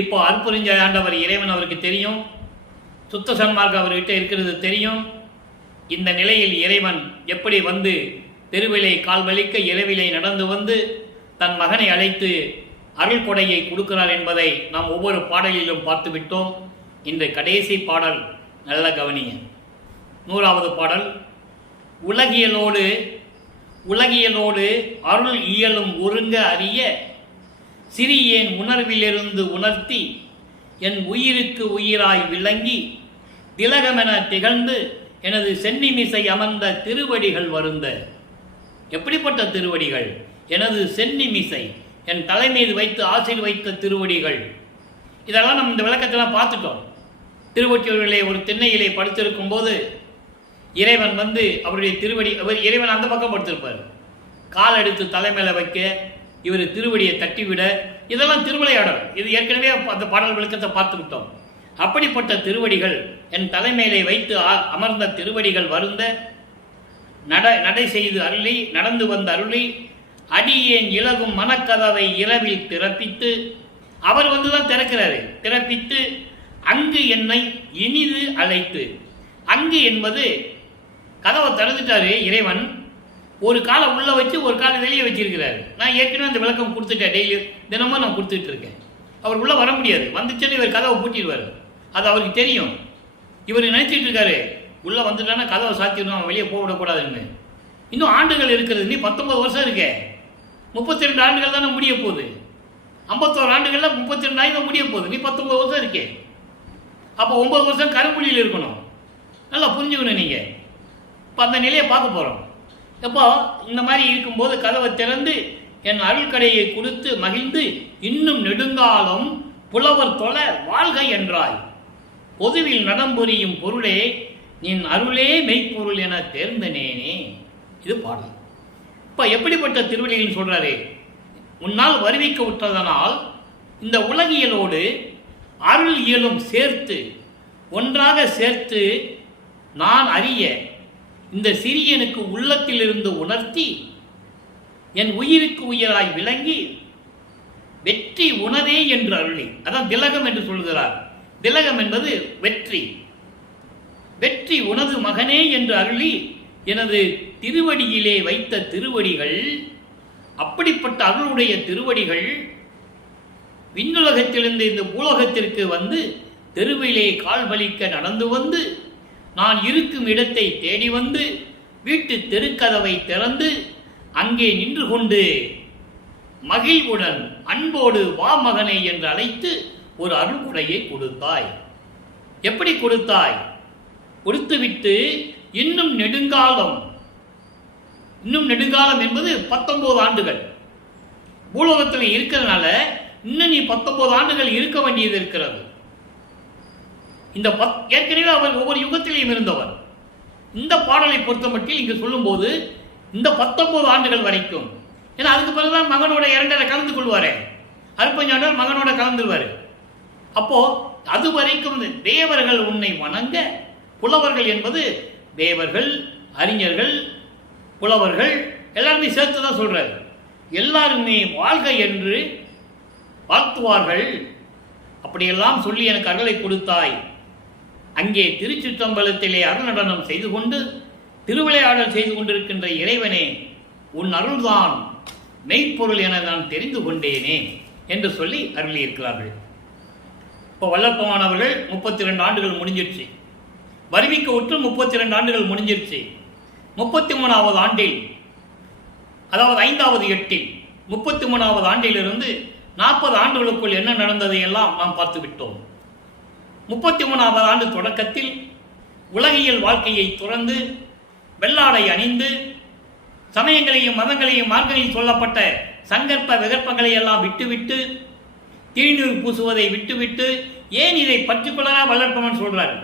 இப்போ அருட்பெருஞ்சோதி ஆண்டவர் இறைவன் அவருக்கு தெரியும், சுத்த சன்மார்க்கம் அவர்கிட்ட இருக்கிறது தெரியும். இந்த நிலையில் இறைவன் எப்படி வந்து தெருவிலை கால் வலிக்க இரவிலை நடந்து வந்து தன் மகனை அழைத்து அருள் கொடையை கொடுக்கிறார் என்பதை நாம் ஒவ்வொரு பாடலிலும் பார்த்து விட்டோம். இன்று கடைசி பாடல் நல்ல கவனிங்க. 100வது பாடல். உலகியலோடு அருள் இயலும் ஒருங்க அறிய சிறியேன் உணர்விலிருந்து உணர்த்தி என் உயிருக்கு உயிராய் விளங்கி திலகமென திகழ்ந்து எனது சென்னிமிசை அமர்ந்த திருவடிகள் வருந்த. எப்படிப்பட்ட திருவடிகள்? எனது சென்னி மிசை, என் தலைமீது வைத்து ஆசையில் வைத்த திருவடிகள். இதெல்லாம் நம்ம இந்த விளக்கத்தெல்லாம் பார்த்துட்டோம். திருவொற்றியூரிலே ஒரு திண்ணையிலே படுத்திருக்கும் போது இறைவன் வந்து அவருடைய திருவடி, இறைவன் அந்த பக்கம் படுத்திருப்பார். கால் எடுத்து தலைமையில வைக்க, இவர் திருவடியை தட்டிவிட, இதெல்லாம் திருவிளையாடல். இது ஏற்கனவே அந்த பாடல் விளக்கத்தை பார்த்து விட்டோம். அப்படிப்பட்ட திருவடிகள், என் தலைமையிலே வைத்து அமர்ந்த திருவடிகள் வருந்த நடை செய்து அருளி, நடந்து வந்த அருளி, அடியேன் இலகும் மனக்கதவை இரவில் திறப்பித்து, அவர் வந்துதான் திறக்கிறாரு, திறப்பித்து அங்கு என்னை இனிது அழைத்து. அங்கு என்பது கதவை திறந்துட்டாரு இறைவன், ஒரு காலை உள்ள வச்சு ஒரு காலை வெளியே வச்சிருக்கிறாரு. நான் ஏற்கனவே அந்த விளக்கம் கொடுத்துட்டேன், டெய்லி தினமும் நான் கொடுத்துட்டு இருக்கேன். அவர் உள்ள வர முடியாது, வந்துச்சுன்னு இவர் கதவை பூட்டிடுவார். அது அவருக்கு தெரியும். இவர் நினைச்சிட்டு இருக்காரு, உள்ள வந்துட்டானா கதவை சாத்திடணும், அவன் வெளியே போகவிடக்கூடாதுன்னு. இன்னும் ஆண்டுகள் இருக்கிறது, நீ 19 வருஷம் இருக்கே, 32 ஆண்டுகள் தானே முடிய போகுது. 51 ஆண்டுகள்ல 32 ஆண்டு முடிய போகுது, நீ 19 வருஷம் இருக்கே. அப்போ 9 வருஷம் கரும்புள்ளியில் இருக்கணும். நல்லா புரிஞ்சுக்கணும் நீங்க. இப்போ அந்த நிலையை பார்க்க போறோம். எப்போ இந்த மாதிரி இருக்கும்போது கதவை திறந்து என் அருள்கடையை கொடுத்து மகிழ்ந்து, இன்னும் நெடுங்காலம் புலவர் தொழ வாழ்க என்றாய், பொதுவில் நடம்புரியும் பொருளே நின் அருளே மெய்ப்பொருள் என தேர்ந்தனேனே. இது பாடல். இப்போ எப்படிப்பட்ட திருவடிகள் சொல்றாரு? உன்னால் வருவிக்க விட்டதனால் இந்த உலகியலோடு அருள் இயலும் சேர்த்து ஒன்றாக சேர்த்து நான் அறிய இந்த சிறியனுக்கு உள்ளத்திலிருந்து உணர்த்தி என் உயிருக்கு உயிராய் விளங்கி வெற்றி உணவே என்று அருளி. அதான் திலகம் என்று சொல்கிறார். திலகம் என்பது வெற்றி. வெற்றி உனது மகனே என்று அருளி எனது திருவடியிலே வைத்த திருவடிகள், அப்படிப்பட்ட அருளுடைய திருவடிகள் விண்ணுலகத்திலிருந்து இந்த பூலோகத்திற்கு வந்து தெருவிலே கால் வலிக்க நடந்து வந்து நான் இருக்கும் இடத்தை தேடி வந்து வீட்டு தெருக்கதவை திறந்து அங்கே நின்று கொண்டு மகிழ்வுடன் அன்போடு வா மகனை என்று அழைத்து ஒரு அருள்குடையை கொடுத்தாய். எப்படி கொடுத்தாய்? கொடுத்துவிட்டு இன்னும் நெடுங்காலம், இன்னும் நெடுங்காலம் என்பது 19 ஆண்டுகள் பூலோகத்தில் இருக்கிறதுனால இன்னும் நீ 19 ஆண்டுகள் இருக்க வேண்டியது இருக்கிறது. இந்த ஏற்கனவே அவர் ஒவ்வொரு யுகத்திலையும் இருந்தவர். இந்த பாடலை பொறுத்த மட்டும் இங்கு சொல்லும் போது இந்த 19 ஆண்டுகள் வரைக்கும், ஏன்னா அதுக்கு பிறகுதான் மகனோட இரண்டரை கலந்து கொள்வாரு, அருப்பஞ்சாண்டர் மகனோட கலந்துருவாரு. அப்போ அது வரைக்கும் தேவர்கள் உன்னை வணங்க, புலவர்கள் என்பது தேவர்கள், அறிஞர்கள், புலவர்கள் எல்லாருமே சேர்த்து தான் சொல்றாரு. எல்லாருமே வாழ்க என்று வாழ்த்துவார்கள். அப்படியெல்லாம் சொல்லி எனக்கு அருளை கொடுத்தாய். அங்கே திருச்சிற்றம்பலத்திலே அருள் நடனம் செய்து கொண்டு திருவிளையாடல் செய்து கொண்டிருக்கின்ற இறைவனே, உன் அருள்தான் மெய்ப்பொருள் என நான் தெரிந்து கொண்டேனே என்று சொல்லி அருளியிருக்கிறார்கள். இப்போ வல்லற்பமானவர்கள் 32 ஆண்டுகள் முடிஞ்சிருச்சு, வருவிக்க உற்று 32 ஆண்டுகள் முடிஞ்சிருச்சு. 33வது ஆண்டில், அதாவது 5வது எட்டில் 33வது ஆண்டிலிருந்து 40 ஆண்டுகளுக்குள் என்ன நடந்ததை எல்லாம் நாம் பார்த்து விட்டோம். 33வது ஆண்டு தொடக்கத்தில் உலகியல் வாழ்க்கையை துறந்து வெள்ளாடை அணிந்து சமயங்களையும் மதங்களையும் மார்க்கங்களில் சொல்லப்பட்ட சங்கற்ப விகற்பங்களை எல்லாம் விட்டுவிட்டு திருநீர் பூசுவதை விட்டுவிட்டு, ஏன் இதை பர்டிகுலரா வல்லற்பமன் சொல்றாரு,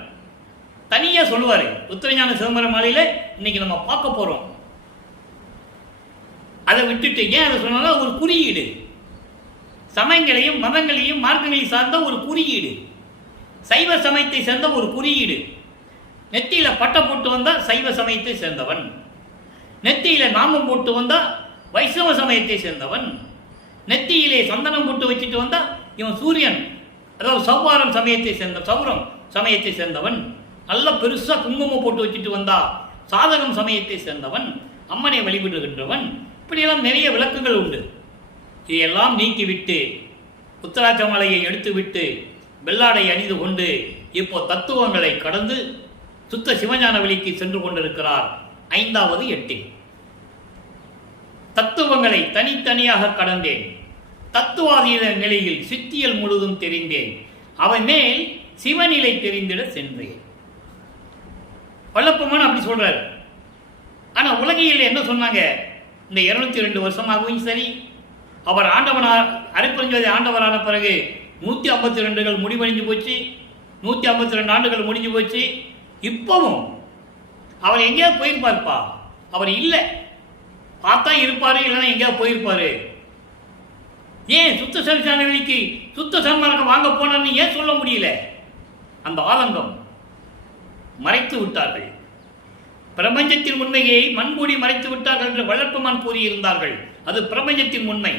தனியா சொல்லுவாரு. உத்தரஞான சிதம்பரம் மாலையில இன்னைக்கு நம்ம பார்க்க போறோம். அதை விட்டுட்டு ஏன் அதை சொன்னாலும் ஒரு குறியீடு, சமயங்களையும் மதங்களையும் மார்க்கங்களையும் சார்ந்த ஒரு குறியீடு, சைவ சமயத்தை சேர்ந்த ஒரு குறியீடு. நெத்தியில பட்டை போட்டு வந்தா சைவ சமயத்தை சேர்ந்தவன், நெத்தியில நாமம் போட்டு வந்தா வைஷ்ணவ சமயத்தை சேர்ந்தவன், நெத்தியிலே சந்தனம் போட்டு வச்சுட்டு வந்தா இவன் சூரியன், அதாவது சௌவாரம் சமயத்தை சேர்ந்த சௌரம் சமயத்தை சேர்ந்தவன், நல்ல பெருசா குங்குமம் போட்டு வச்சுட்டு வந்தா சாதகம் சமயத்தை சேர்ந்தவன், அம்மனை வழிபடுகின்றவன். இப்படியெல்லாம் நிறைய விளக்குகள் உண்டு. இதையெல்லாம் நீக்கிவிட்டு உத்தராட்ச மலையை எடுத்துவிட்டு வெள்ளாடை அணிந்து கொண்டு இப்போ தத்துவங்களை கடந்து சுத்த சிவஞான வழிக்கு சென்று கொண்டிருக்கிறார். 5வது எட்டில் தத்துவங்களை தனித்தனியாக கடந்தேன், தத்துவாதீத நிலையில் சித்தியல் முழுதும் தெரிந்தேன், அவன் மேல் சிவநிலை தெரிந்திட சென்றேன். வல்லப்பமான அப்படி சொல்றாரு. ஆனா உலகில் என்ன சொன்னாங்க? இந்த 202 வருஷமாகவும் சரி, அவர் அருட்பெருஞ்சோதி ஆண்டவரான பிறகு 152 முடிவடைஞ்சு போச்சு, 152 ஆண்டுகள் முடிஞ்சு போச்சு. இப்பவும் அவர் எங்கேயா போயிருப்பார்ப்பா, அவர் இல்லை. பார்த்தா இருப்பாரு, இல்லைன்னா எங்கேயா போயிருப்பாரு. ஏன் சுத்த சரிசானவெளிக்கு சுத்த சன்மார்க்கம் வாங்க போனான்னு ஏன் சொல்ல முடியல? அந்த ஆதங்கம் மறைத்து விட்டார்கள். பிரபஞ்சத்தின் உண்மையை மண்மூடி மறைத்து விட்டார்கள் என்று வள்ளற்பெருமான் கூறியிருந்தார்கள். அது பிரபஞ்சத்தின் உண்மை.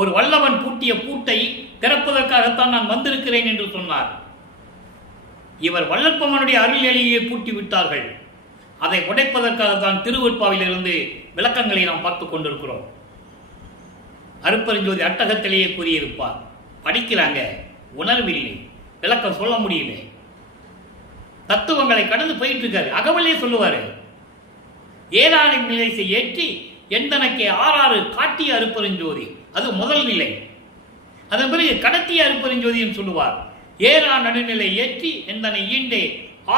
ஒரு வல்லவன் பூட்டிய பூட்டை திறப்பதற்காகத்தான் நான் வந்திருக்கிறேன் என்று சொன்னார். இவர் வள்ளற்பெருமானுடைய அருள் எலியை பூட்டி விட்டார்கள். அதை உடைப்பதற்காகத்தான் திருவெட்பாவிலிருந்து விளக்கங்களை நாம் பார்த்துக் கொண்டிருக்கிறோம். அருட்பெருஞ்சோதி அட்டகத்திலேயே கூறியிருப்பார். படிக்கிறாங்க, உணர்வில்லை, விளக்கம் சொல்ல முடியல, தத்துவங்களை கடந்து போயிட்டு இருக்காரு. அகவலே சொல்லுவாரு, ஏழாணி நிலையை ஏற்றி எந்தனக்கே 6 காட்டிய அருட்பெருஞ்சோதி. அது முதல் நிலை. அதன் பிறகு கடத்திய அருட்பெருஞ்சோதின்னு சொல்லுவார். ஏறா நடுநிலை ஏற்றி எந்தனை ஈண்டே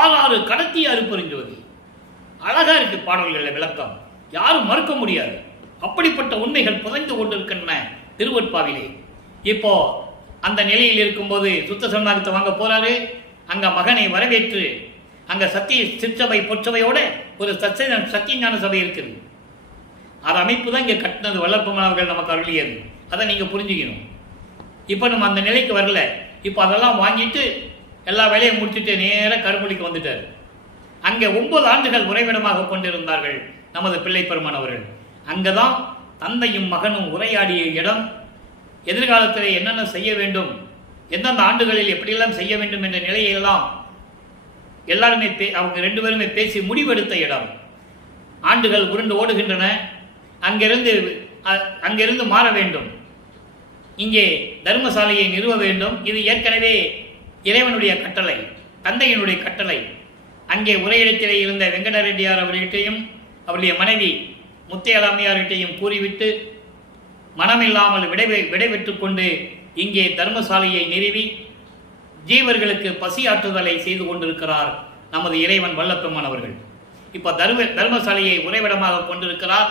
6 கடத்திய அருட்பெருஞ்சோதி. அழகா இருக்கு பாடல்களில் விளக்கம், யாரும் மறுக்க முடியாது. அப்படிப்பட்ட உண்மைகள் புதைந்து கொண்டிருக்கின்றன திருவெட்பாவிலே. இப்போ அந்த நிலையில் இருக்கும்போது சுத்த சன்மார்க்கத்தை வாங்க போறாரு. அங்க மகனை வரவேற்று அங்க சத்திய சிற்சபை பொற்சபையோட ஒரு சத்திய ஞான சபை இருக்குது. அது அமைப்பு தான் இங்க கட்டினது வள்ளற்பெருமான் நமக்கு அருளியது. அதை நீங்க புரிஞ்சுக்கணும். இப்போ நம்ம அந்த நிலைக்கு வரல. இப்போ அதெல்லாம் வாங்கிட்டு எல்லா வேலையும் முடிச்சுட்டு நேராக கருமொழிக்கு வந்துட்டார். அங்கே 9 ஆண்டுகள் உறைவிடமாக கொண்டிருந்தார்கள் நமது பிள்ளை பெருமான் அவர்கள். அங்கதான் தந்தையும் மகனும் உரையாடிய இடம். எதிர்காலத்தில் என்னென்ன செய்ய வேண்டும், எந்தெந்த ஆண்டுகளில் எப்படியெல்லாம் செய்ய வேண்டும் என்ற நிலையெல்லாம் எல்லாருமே அவங்க 2 பேருமே பேசி முடிவெடுத்த இடம். ஆண்டுகள் உருண்டு ஓடுகின்றன. அங்கிருந்து மாற வேண்டும், இங்கே தர்மசாலையை நிறுவ வேண்டும். இது ஏற்கனவே இறைவனுடைய கட்டளை, தந்தையினுடைய கட்டளை. அங்கே உரையிடத்திலே இருந்த வெங்கடரெட்டியார் அவர்கிட்டையும் அவருடைய மனைவி முத்தையலாமையார்கிட்டையும் கூறிவிட்டு மனமில்லாமல் விடைபெற்றுக் கொண்டு இங்கே தர்மசாலையை நிறுவி ஜீவர்களுக்கு பசி ஆற்றுதலை செய்து கொண்டிருக்கிறார் நமது இறைவன் வள்ளற்பெருமான் அவர்கள். இப்போ தர்மசாலையை உறைவிடமாக கொண்டிருக்கிறார்.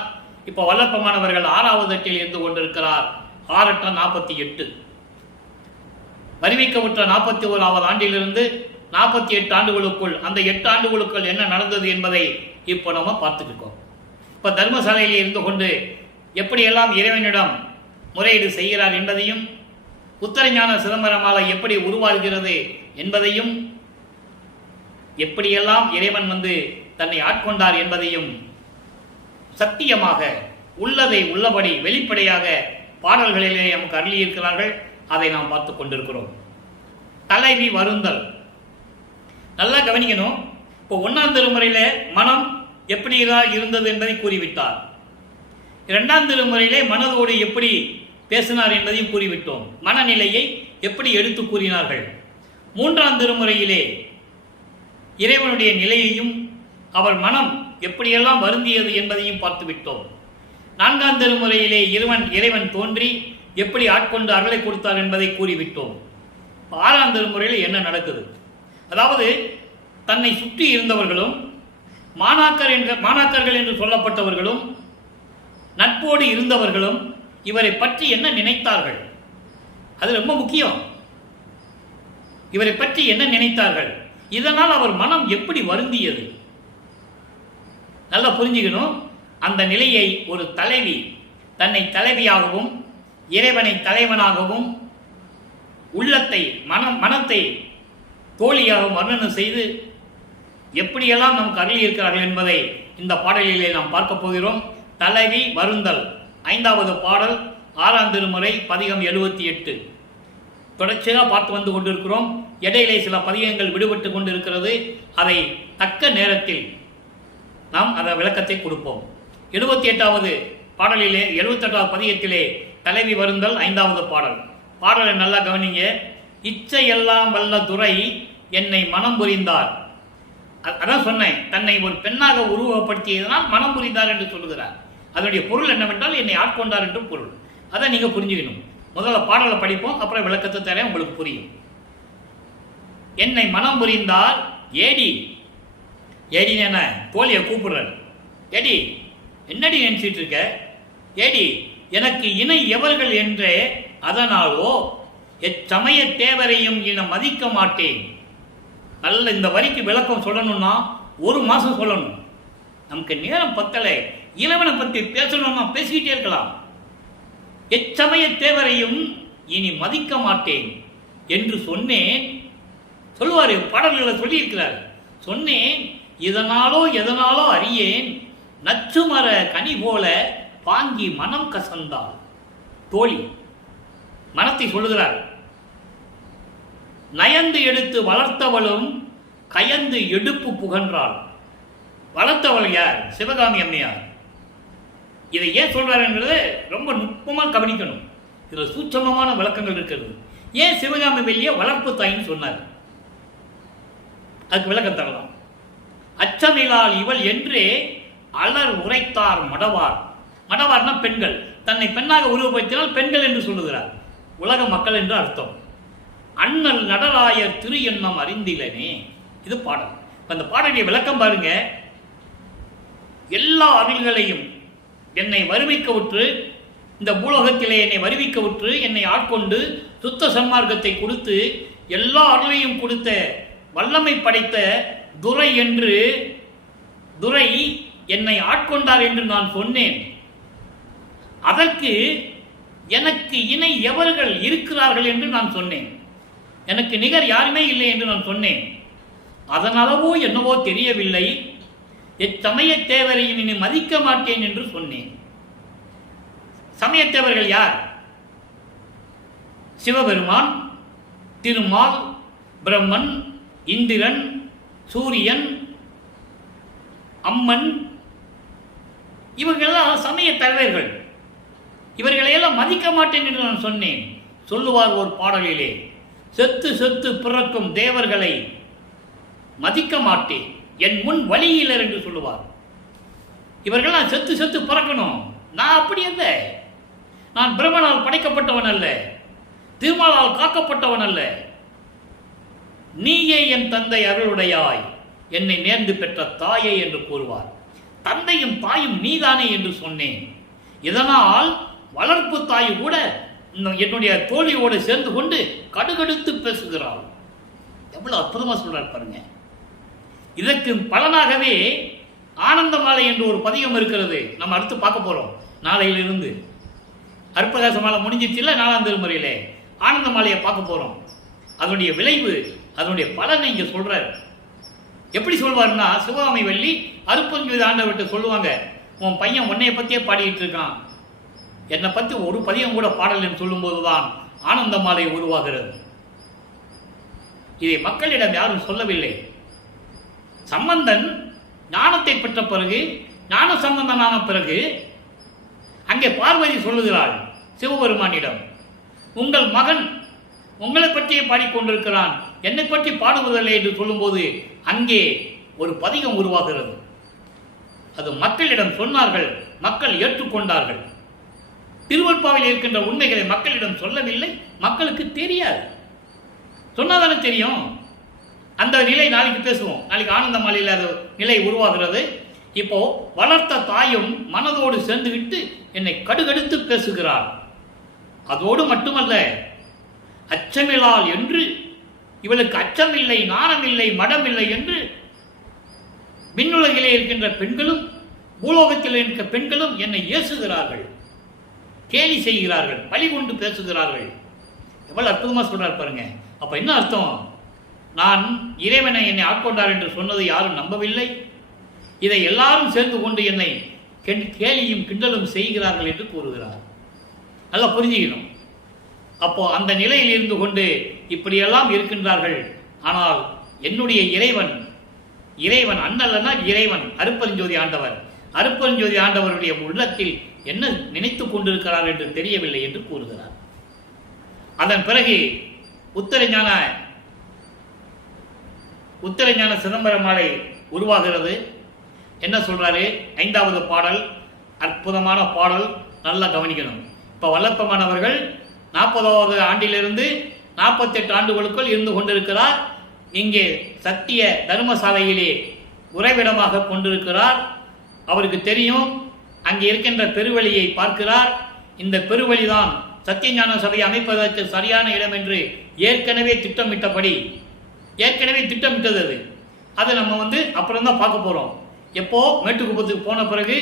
இப்போ வள்ளற்பெருமான் அவர்கள் 6வது எட்டில் இருந்து கொண்டிருக்கிறார். 6×48 வரிவிக்கவுற்ற 41வது ஆண்டிலிருந்து 48 ஆண்டுகளுக்குள் அந்த 8 ஆண்டுகளுக்குள் என்ன நடந்தது என்பதை இப்போ நம்ம பார்த்துருக்கோம். இப்போ தர்மசாலையில் இருந்து கொண்டு எப்படியெல்லாம் இறைவனிடம் முறையீடு செய்கிறார் என்பதையும், உத்தரஞான சிதம்பரமாலை எப்படி உருவாகிறது என்பதையும், எப்படியெல்லாம் இறைவன் தன்னை ஆட்கொண்டார் என்பதையும் சத்தியமாக உள்ளதை உள்ளபடி வெளிப்படையாக பாடல்களிலே நமக்கு அருளியிருக்கிறார்கள். அதை நாம் பார்த்து கொண்டிருக்கிறோம். தலைவி வருந்தல் நல்லா கவனிக்கணும். இப்போ 1ஆம் திருமுறையில மனம் எப்படிதான் இருந்தது என்பதை கூறிவிட்டார். 2ஆம் திருமுறையிலே மனதோடு எப்படி பேசினார் என்பதையும் கூறிவிட்டோம். மனநிலையை எப்படி எடுத்து கூறினார்கள். 3ஆம் திருமுறையிலே இறைவனுடைய நிலையையும் அவர் மனம் எப்படியெல்லாம் வருந்தியது என்பதையும் பார்த்துவிட்டோம். 4ஆம் திருமுறையிலே இறைவன் தோன்றி எப்படி ஆட்கொண்டு அருளை கொடுத்தார் என்பதை கூறிவிட்டோம். 6ஆம் திருமுறையில் என்ன நடக்குது? அதாவது தன்னை சுற்றி இருந்தவர்களும் மாணாக்கர்கள் என்று சொல்லப்பட்டவர்களும் நட்போடு இருந்தவர்களும் இவரை பற்றி என்ன நினைத்தார்கள்? அது ரொம்ப முக்கியம். இவரை பற்றி என்ன நினைத்தார்கள்? இதனால் அவர் மனம் எப்படி வருந்தியது? நல்லா புரிஞ்சுக்கணும். அந்த நிலையை ஒரு தலைவி தன்னை தலைவியாகவும் இறைவனை தலைவனாகவும் உள்ளத்தை மனத்தை தோழியாகவும் வர்ணனை செய்து எப்படியெல்லாம் நமக்கு அருளி இருக்கிறார்கள் என்பதை இந்த பாடலிலே நாம் பார்க்க போகிறோம். தலைவி வருந்தல் 5வது பாடல் 6ஆம் திருமுறை பதிகம் 78 தொடர்ச்சியாக பார்த்து வந்து கொண்டிருக்கிறோம். இடையிலே சில பதிகங்கள் விடுபட்டு கொண்டிருக்கிறது. அதை தக்க நேரத்தில் நாம் அந்த விளக்கத்தை கொடுப்போம். 78வது பாடலிலே 78வது பதிகத்திலே தலைவி வருந்தல் 5வது பாடலை நல்லா கவனிங்க. இச்சையெல்லாம் வல்ல துரை என்னை மனம் புரிந்தார். அதான் சொன்னேன், தன்னை ஒரு பெண்ணாக உருவப்படுத்தியதனால் மனம் புரிந்தார் என்று சொல்லுகிறார். அதனுடைய பொருள் என்னவென்றால் என்னை ஆட்கொண்டார் என்று பொருள். அதை நீங்க புரிஞ்சுக்கணும். முதல்ல பாடலை படிப்போம், அப்புறம் விளக்கத்தை தரேன், உங்களுக்கு புரியும். என்னை மனம் புரிந்தார் ஏடி என்ன தோழியை கூப்பிடுறார். ஏடி என்னடி நினைச்சிட்டு இருக்க? ஏடி, எனக்கு இணை எவர்கள் என்றே, அதனாலோ எச்சமய தேவரையும் இன மதிக்க மாட்டேன். நல்ல இந்த வரிக்கு விளக்கம் சொல்லணும்னா 1 மாசம் சொல்லணும். நமக்கு நேரம் பத்தலை. இறைவனை பற்றி பேசணும்னா பேசிக்கிட்டே இருக்கலாம். எச்சமய தேவரையும் இனி மதிக்க மாட்டேன் என்று சொன்னேன். சொல்லுவார், பாடல்களில் சொல்லியிருக்கிறார். சொன்னேன், இதனாலோ எதனாலோ அறியேன், நச்சுமர கனி போல பாங்கி மனம் கசந்தாள். தோழி மனத்தை சொல்லுகிறார். நயந்து எடுத்து வளர்த்தவளும் கயந்து எடுப்பு புகன்றாள். வளர்த்தவள் யார்? சிவகாமி அம்மையார். இதை ஏன் சொல்றாருங்கிறத ரொம்ப நுட்பமாக கவனிக்கணும். இதில் சூட்சமமான விளக்கங்கள் இருக்கிறது. ஏன் சிவகாமி வெளியே வளர்ப்பு தாயின்னு சொன்னார்? அதுக்கு விளக்கம் தரலாம். அச்சமிலால் இவள் என்றே அலர் உரைத்தார் மடவார். மடவார்னா பெண்கள். தன்னை பெண்ணாக உருவப்படுத்தினால் பெண்கள் என்று சொல்லுகிறார். உலக மக்கள் என்று அர்த்தம். அண்ணல் நடராயர் திரு எண்ணம் அறிந்திலனே. இது பாடல். அந்த பாடலுடைய விளக்கம் பாருங்க. எல்லா அருள்களையும் என்னை வருவிக்க விட்டு, இந்த பூலோகத்திலே என்னை வருவிக்க விட்டு, என்னை ஆட்கொண்டு சுத்த சன்மார்க்கத்தை கொடுத்து எல்லா அருளையும் கொடுத்த வல்லமை படைத்த துரை என்று, துரை என்னை ஆட்கொண்டார் என்று நான் சொன்னேன். அதற்கு எனக்கு இணை எவர்கள் இருக்கிறார்கள் என்று நான் சொன்னேன். எனக்கு நிகர் யாருமே இல்லை என்று நான் சொன்னேன். அதனளவோ என்னவோ தெரியவில்லை, எச்சமய தேவரையும் இனி மதிக்க மாட்டேன் என்று சொன்னேன். சமயத்தேவர்கள் யார்? சிவபெருமான், திருமால், பிரம்மன், இந்திரன், சூரியன், அம்மன், இவர்களெல்லாம் சமய தலைவர்கள். இவர்களையெல்லாம் மதிக்க மாட்டேன் என்று நான் சொன்னேன். சொல்லுவார் ஒரு பாடலிலே, செத்து செத்து பிறக்கும் தேவர்களை மதிக்க மாட்டேன், என் முன் வழியிலர் என்று சொல்லுவார். இவர்கள்லாம் செத்து செத்து பிறக்கணும். நான் அப்படி அல்ல. நான் பிரம்மனால் படைக்கப்பட்டவன் அல்ல, திருமாலால் காக்கப்பட்டவன் அல்ல. நீயே என் தந்தை அருளுடையாய், என்னை நேர்ந்து பெற்ற தாயே என்று கூறுவார். தந்தையும் தாயும் நீதானே என்று சொன்னேன். இதனால் வளர்ப்பு தாய் கூட என்னுடைய தோழியோடு சேர்ந்து கொண்டு கடுகடுத்து பேசுகிறாள். எவ்வளவு அற்புதமா சொல்றார் பாருங்க. இதற்கு பலனாகவே ஆனந்தமாலை என்று ஒரு பதிகம் இருக்கிறது. நம்ம அடுத்து பார்க்க போறோம். நாளையிலிருந்து அற்பகாச மாலை முடிஞ்சிச்சு இல்லை, 4ஆம் திருமுறையிலே ஆனந்தமாலையை பார்க்க போறோம். அதனுடைய விளைவு, அதனுடைய பலனை இங்க சொல்றார். எப்படி சொல்வார்னா, சிவகாமி வள்ளி அருப்பஞ்சு ஆண்டவர்கிட்ட சொல்லுவாங்க, உன் பையன் உன்னைய பத்தியே பாடிட்டு இருக்கான், என்னை பத்தி ஒரு பதியம் கூட பாடல் சொல்லும் போதுதான் ஆனந்தமாலை உருவாகிறது. இதை மக்களிடம் யாரும் சொல்லவில்லை. சம்பந்தன் ஞானத்தை பெற்ற பிறகு, ஞான சம்பந்தனான பிறகு அங்கே பார்வதி சொல்லுகிறாள் சிவபெருமானிடம், உங்கள் மகன் உங்களை பற்றியே பாடிக்கொண்டிருக்கிறான், என்னை பற்றி பாடுவதில்லை என்று சொல்லும்போது அங்கே ஒரு பதிகம் உருவாகிறது. அது மக்களிடம் சொன்னார்கள், மக்கள் ஏற்றுக்கொண்டார்கள். திருவருட்பாவில் இருக்கின்ற உண்மைகளை மக்களிடம் சொல்லவில்லை, மக்களுக்கு தெரியாது. சொன்னாதானே தெரியும். அந்த நிலை நாளைக்கு பேசுவோம். நாளைக்கு ஆனந்த மாலையில் அது நிலை உருவாகிறது. இப்போ வளர்த்த தாயும் மனதோடு சேர்ந்துவிட்டு என்னை கடுகடுத்து பேசுகிறார். அதோடு மட்டுமல்ல, அச்சமில்லால் என்று, இவளுக்கு அச்சமில்லை, நாணமில்லை, மடமில்லை என்று விண்ணுலகிலே இருக்கின்ற பெண்களும் பூலோகத்தில் இருக்கிற பெண்களும் என்னை ஏசுகிறார்கள், கேலி செய்கிறார்கள், பழி கொண்டு பேசுகிறார்கள். எவ்வளவு அற்புதமா சொல்றார் பாருங்க. அப்ப என்ன அர்த்தம்? நான் இறைவனை என்னை ஆட்கொண்டார் என்று சொன்னதை யாரும் நம்பவில்லை. இதை எல்லாரும் சேர்ந்து கொண்டு என்னை கேலியும் கிண்டலும் செய்கிறார்கள் என்று கூறுகிறார். நல்லா புரிஞ்சுக்கணும். அப்போ அந்த நிலையில் இருந்து கொண்டு இப்படியெல்லாம் இருக்கின்றார்கள். ஆனால் என்னுடைய இறைவன், இறைவன் அண்ணல்லனா இறைவன் அருப்பெருஞ்சோதி ஆண்டவர், அருப்பெருஞ்சோதி ஆண்டவருடைய உள்ளத்தில் என்ன நினைத்து கொண்டிருக்கிறார் என்று தெரியவில்லை என்று கூறுகிறார். அதன் பிறகு உத்தரஞான சிதம்பர மாலை உருவாகிறது. என்ன சொல்றாரு? 5வது பாடல் அற்புதமான பாடல், நல்லா கவனிக்கணும். இப்போ வல்லப்பமானவர்கள் 40வது ஆண்டிலிருந்து 48 ஆண்டுகளுக்குள் இருந்து கொண்டிருக்கிறார். இங்கே சத்திய தர்மசாலையிலே உறைவிடமாக கொண்டிருக்கிறார். அவருக்கு தெரியும் அங்கே இருக்கின்ற பெருவழியை பார்க்கிறார். இந்த பெருவழிதான் சத்தியஞான சபையை அமைப்பதற்கு சரியான இடம் என்று ஏற்கனவே திட்டமிட்டது. அதை நம்ம அப்புறம் தான் பார்க்க போகிறோம். எப்போ மேட்டுக்குப்பத்துக்கு போன பிறகு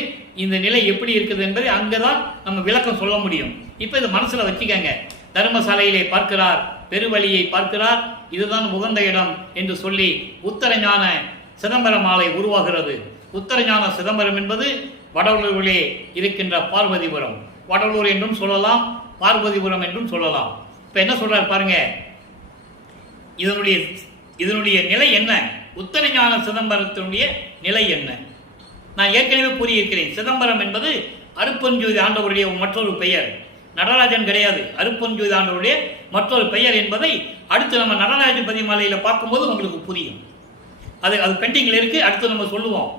இந்த நிலை எப்படி இருக்குது என்பதை அங்கே தான் நம்ம விளக்கம் சொல்ல முடியும். இப்போ இது மனசில் வச்சுக்கங்க. தர்மசாலையிலே பார்க்கிறார், பெருவழியை பார்க்கிறார், இதுதான் உகந்த இடம் என்று சொல்லி உத்தரஞான சிதம்பர மாலை உருவாகிறது. உத்தரஞான சிதம்பரம் என்பது வடலூரிலே இருக்கின்ற பார்வதிபுரம். வடலூர் என்றும் சொல்லலாம், பார்வதிபுரம் என்றும் சொல்லலாம். இப்போ என்ன சொல்றார் பாருங்க, இதனுடைய நிலை என்ன? உத்தரஞான சிதம்பரத்தினுடைய நிலை என்ன? நான் ஏற்கனவே கூறியிருக்கிறேன். சிதம்பரம் என்பது அருப்பெருஞ்ஜோதி ஆண்டவருடைய மற்றொரு பெயர். நடராஜன் கிடையாது, அருப்பெருஞ்ஜோதி ஆண்டவருடைய மற்றொரு பெயர் என்பதை அடுத்து நம்ம நடராஜபதி மாலையில் பார்க்கும்போது உங்களுக்கு புரியும். அது பெண்டிங்கில் இருக்கு. அடுத்து நம்ம சொல்லுவோம்.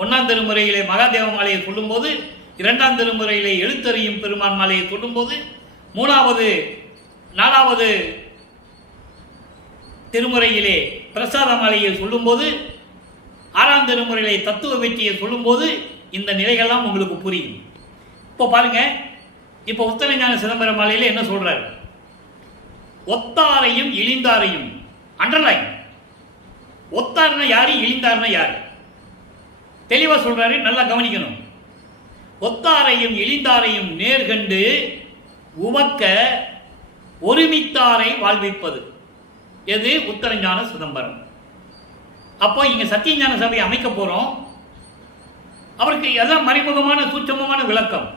1ஆம் திருமுறையிலே மகாதேவ மாலையை சொல்லும்போது, 2ஆம் திருமுறையிலே எழுத்தறியும் பெருமான் மாலையை சொல்லும்போது, 3வது 4வது திருமுறையிலே பிரசாத மாலையை சொல்லும்போது, 6ஆம் திருமுறையிலே தத்துவ வெற்றியை சொல்லும்போது இந்த நிலைகள்லாம் உங்களுக்கு புரியும். இப்போ பாருங்க, இப்போ உத்தரஞான சிதம்பர மாலையில என்ன சொல்றாரு? ஒத்தாரையும் இழிந்தாரையும் அண்டர்லைன். ஒத்தார்னா யாரு, இழிந்தார்னா யாரு? தெளிவா சொல்றாரு, நல்லா கவனிக்கணும். ஒத்தாரையும் இழிந்தாரையும் நேர்கண்டு உவக்க ஒருமித்தாரை வாழ்விப்பது எது? உத்தரஞான சிதம்பரம். அப்போ இங்க சத்தியஞான சபையை அமைக்க போறோம். அவருக்கு எல்லாம் மறைமுகமான சூட்சமமான விளக்கம்.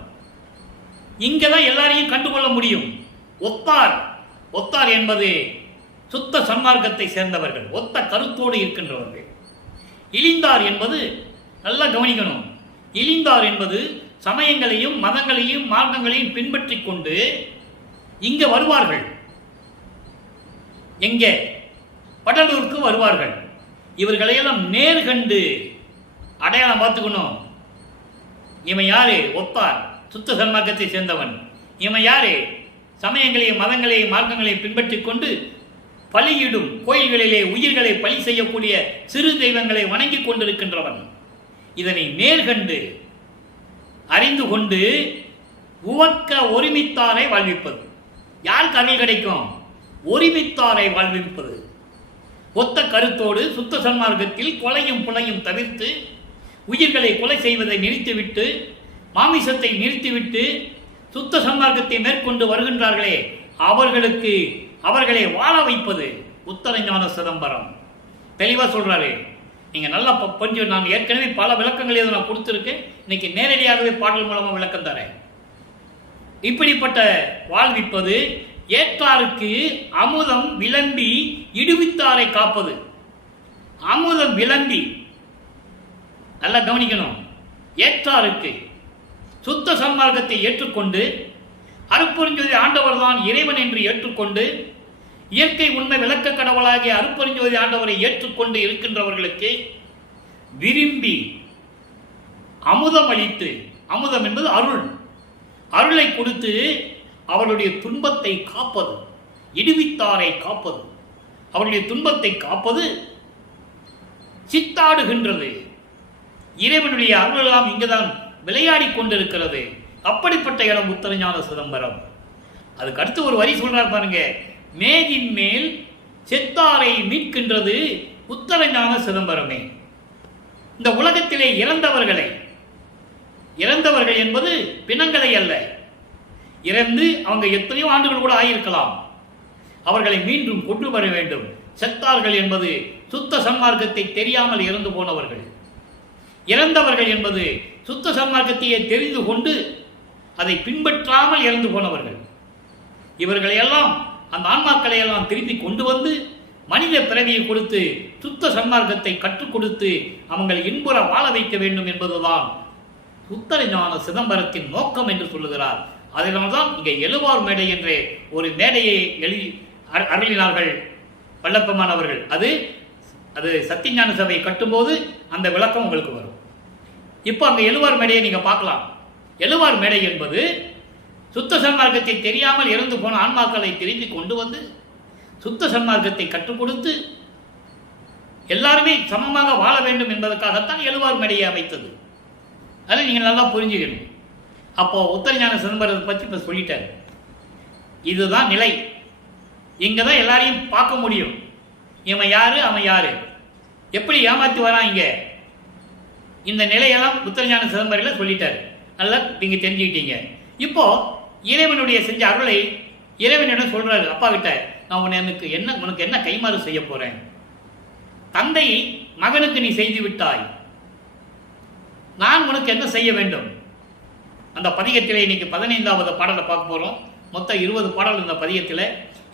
இங்கதான் எல்லாரையும் கண்டுகொள்ள முடியும். ஒத்தார் என்பது சுத்த சன்மார்க்கத்தை சேர்ந்தவர்கள், ஒத்த கருத்தோடு இருக்கின்றவர்கள். இழிந்தார் என்பது நல்லா கவனிக்கணும். இழிந்தார் என்பது சமயங்களையும் மதங்களையும் மார்க்கங்களையும் பின்பற்றி கொண்டு இங்க வருவார்கள். எங்கே? வடலூருக்கு வருவார்கள். இவர்களையெல்லாம் நேர்கண்டு அடையாளம் பார்த்துக்கணும். இவன் யாரு? ஒத்தார், சுத்த சன்மார்க்கத்தை சேர்ந்தவன். இவன் யாரு? சமயங்களையும் மதங்களையும் மார்க்கங்களையும் பின்பற்றி கொண்டு பலியிடும் கோயில்களிலே உயிர்களை பலி செய்யக்கூடிய சிறு தெய்வங்களை வணங்கி கொண்டிருக்கின்றவன். இதனை நேர்கண்டு அறிந்து கொண்டு உவக்க ஒருமித்தாரை வாழ்விப்பது. யாருக்கு அருள் கிடைக்கும்? ஒருமித்தாரை வாழ்விப்பது. ஒத்த கருத்தோடு சுத்த சன்மார்க்கத்தில் கொலையும் புலையும் தவிர்த்து உயிர்களை கொலை செய்வதை நிறுத்திவிட்டு, மாமிசத்தை நிறுத்திவிட்டு சுத்த சன்மார்க்கத்தை மேற்கொண்டு வருகின்றார்களே, அவர்களை வாழ வைப்பது உத்தரஞான சிதம்பரம். தெளிவா சொல்றாரு. நீங்க நல்லா கொஞ்சம், நான் ஏற்கனவே பல விளக்கங்கள் எதுவும் நான் கொடுத்துருக்கேன். இன்னைக்கு நேரடியாகவே பாடல் மூலமா விளக்கம் தரேன். இப்படிப்பட்ட வாழ்விப்பது ஏற்றாருக்கு அமுதம் விளம்பி இடுவித்தாரை காப்பது. அமுதம் விளம்பி, நல்லா கவனிக்கணும். ஏற்றாருக்கு சுத்த சன்மார்க்கத்தை ஏற்றுக்கொண்டு அருப்பெருஞ்சோதி ஆண்டவர் தான் இறைவன் என்று ஏற்றுக்கொண்டு இயற்கை உண்மை விளக்க கடவுளாகிய அருப்பெருஞ்சோதி ஆண்டவரை ஏற்றுக்கொண்டு இருக்கின்றவர்களுக்கு விரும்பி அமுதம் அளித்து, அமுதம் என்பது அருள், அருளை கொடுத்து அவருடைய துன்பத்தை காப்பது, இடுவித்தாரை காப்பது, அவருடைய துன்பத்தை காப்பது சித்தாடுகின்றது. இறைவனுடைய அருளெல்லாம் இங்குதான் விளையாடி கொண்டிருக்கிறது. அப்படிப்பட்ட இடம் உத்தரஞான சிதம்பரம். அதுக்கு அடுத்து ஒரு வரி சொல்றார் பாருங்க, மேதின் மேல் செத்தாரை மீட்கின்றது உத்தரஞான சிதம்பரமே. இந்த உலகத்திலே இறந்தவர்கள் என்பது பிணங்களை அல்ல, இறந்து அவங்க எத்தனையோ ஆண்டுகள் கூட ஆகியிருக்கலாம், அவர்களை மீண்டும் கொண்டு வர வேண்டும். செத்தார்கள் என்பது சுத்த சன்மார்க்கத்தை தெரியாமல் இறந்து போனவர்கள். இறந்தவர்கள் என்பது சுத்த சன்மார்க்கத்தையே தெரிந்து கொண்டு அதை பின்பற்றாமல் இறந்து போனவர்கள். இவர்களையெல்லாம், அந்த ஆன்மாக்களை எல்லாம் திருப்பி கொண்டு வந்து மனித பிறவியை கொடுத்து சுத்த சன்மார்க்கத்தை கற்றுக் கொடுத்து அவங்களை இன்புற வாழ வைக்க வேண்டும் என்பதுதான் உத்தரஞான சிதம்பரத்தின் நோக்கம் என்று சொல்லுகிறார். அதனால்தான் இங்கே எழுவார் மேடை என்ற ஒரு மேடையை அருளினார்கள் வல்லப்பமானவர்கள். அது சத்தியஞான சபையை கட்டும்போது அந்த விளக்கம் உங்களுக்கு வரும். இப்போ அங்கே எழுவார் மேடையை நீங்க பார்க்கலாம். எழுவார் மேடை என்பது சுத்த சன்மார்க்கத்தை தெரியாமல் இறந்து போன ஆன்மாக்களை திருப்பி கொண்டு வந்து சுத்த சன்மார்க்கத்தை கற்றுக் கொடுத்து எல்லாருமே சமமாக வாழ வேண்டும் என்பதற்காகத்தான் எழுவார் மேடையை அமைத்தது. அதை நீங்கள் நல்லா புரிஞ்சுக்கணும். அப்போ உத்தரஞான சிதம்பரத்தை பற்றி இப்போ சொல்லிட்டார். இதுதான் நிலை. இங்கே தான் எல்லாரையும் பார்க்க முடியும். இவன் யாரு, அவன் யாரு, எப்படி ஏமாற்றி வரான் இங்கே, இந்த நிலையெல்லாம் உத்தரஞான சிதம்பரில் சொல்லிட்டார். நல்லா நீங்கள் தெரிஞ்சுக்கிட்டீங்க. இப்போ இறைவனுடைய செஞ்ச அருளை இறைவனிடம் சொல்றாரு அப்பா கிட்ட, நான் உனக்கு என்ன கைமாறு செய்ய போறேன். தந்தை மகனுக்கு நீ செய்து விட்டாய், நான் உனக்கு என்ன செய்ய வேண்டும். அந்த பதிகத்திலே இன்னைக்கு 15வது பாடலை பார்க்க போறோம். மொத்தம் 20 பாடல் இந்த பதிகத்தில்.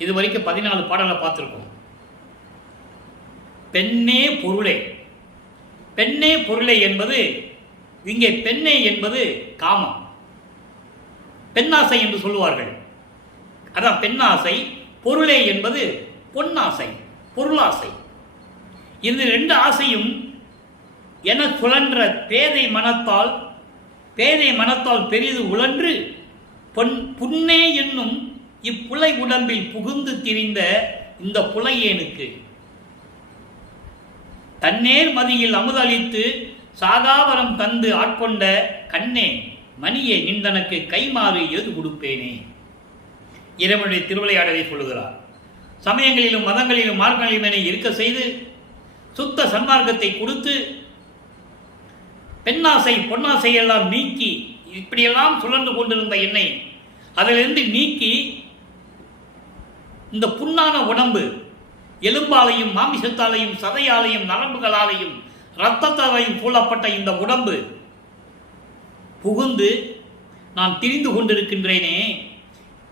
இது வரைக்கும் 14 பாடலை பார்த்துருக்கோம். பெண்ணே பொருளே. பெண்ணே பொருளே என்பது இங்கே பெண்ணே என்பது காமம், பெண்ணாசை என்று சொல்லுவார்கள். அதான் பெண்ணாசை. பொருளே என்பது பொன்னாசை, பொருளாசை. இந்த 2 ஆசையும் என சுழன்ற பேதை மனத்தால் பெரிது உழன்று புன்னே என்னும் இப்புலை உடம்பில் புகுந்து திரிந்த இந்த புலையேனுக்கு தன்னேர் மதியில் அமுதளித்து சாகாவரம் தந்து ஆட்கொண்ட கண்ணே மணியே நின்றனக்கு கைமாறு ஏது கொடுப்பேனே. இறைவனுடைய திருவிளையாடலை சொல்லுகிறார். சமயங்களிலும் மதங்களிலும் மார்க்கங்களிலும் என இருக்க செய்து சுத்த சன்மார்க்கத்தை கொடுத்து பெண்ணாசை பொன்னாசை எல்லாம் நீக்கி இப்படியெல்லாம் சுழன்று கொண்டிருந்த என்னை அதிலிருந்து நீக்கி இந்த புண்ணான உடம்பு, எலும்பாலையும் மாமிசத்தாலையும் சதையாலையும் நரம்புகளாலையும் இரத்தத்தாலையும் சூழப்பட்ட இந்த உடம்பு புகுந்து நான் திரிந்து கொண்டிருக்கின்றேனே.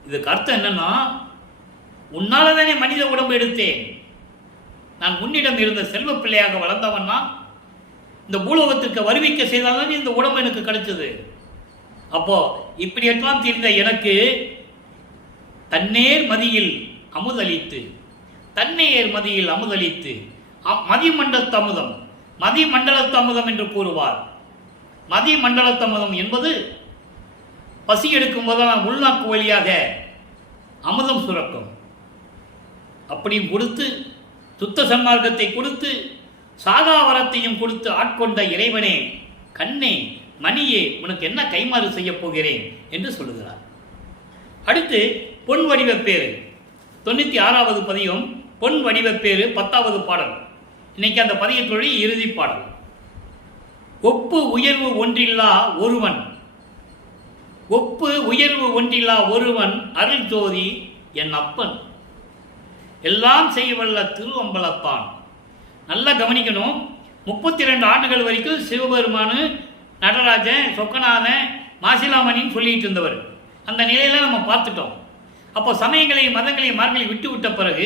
இதுக்கு அர்த்தம் என்னன்னா, உன்னால தானே மனித உடம்பு எடுத்தேன். நான் உன்னிடம் இருந்த செல்வ பிள்ளையாக வளர்ந்தவன்னா இந்த பூலோகத்திற்கு வருவிக்க செய்தால்தான் இந்த உடம்பு எனக்கு கிடைச்சது. அப்போ இப்படியெல்லாம் தெரிந்த எனக்கு தன்னேர் மதியில் அமுதளித்து, தன்னேர் மதியில் அமுதளித்து, மதிமண்டலத்தமுதம், மதிமண்டலத்தமுதம் என்று கூறுவார். மதிமண்டலத்தமுதம் என்பது பசி எடுக்கும் போதெல்லாம் உள்நாக்கு வழியாக அமுதம் சுரக்கும். அப்படியும் கொடுத்து சுத்த சன்மார்க்கத்தை கொடுத்து சாகாவரத்தையும் கொடுத்து ஆட்கொண்ட இறைவனே கண்ணே மணியே உனக்கு என்ன கைமாறு செய்ய போகிறேன் என்று சொல்லுகிறார். அடுத்து பொன் வடிவப்பேறு 96வது பதிகம். பொன் வடிவப்பேறு 10வது பாடல். இன்னைக்கு அந்த பதிகத்துடைய இறுதி பாடல். ஒப்பு உயர்வு ஒன்றில்லா ஒருவன், ஒப்பு உயர்வு ஒன்றில்லா ஒருவன் அருள் ஜோதி என் அப்பன் எல்லாம் செய்வல்ல திருவம்பலத்தான். நல்லா கவனிக்கணும். 32 ஆண்டுகள் வரைக்கும் சிவபெருமானு, நடராஜன், சொக்கநாதன், மாசிலாமணின்னு சொல்லிட்டு இருந்தவர். அந்த நிலையில நம்ம பார்த்துட்டோம். அப்போ சமயங்களையும் மதங்களையும் மார்களை விட்டு விட்ட பிறகு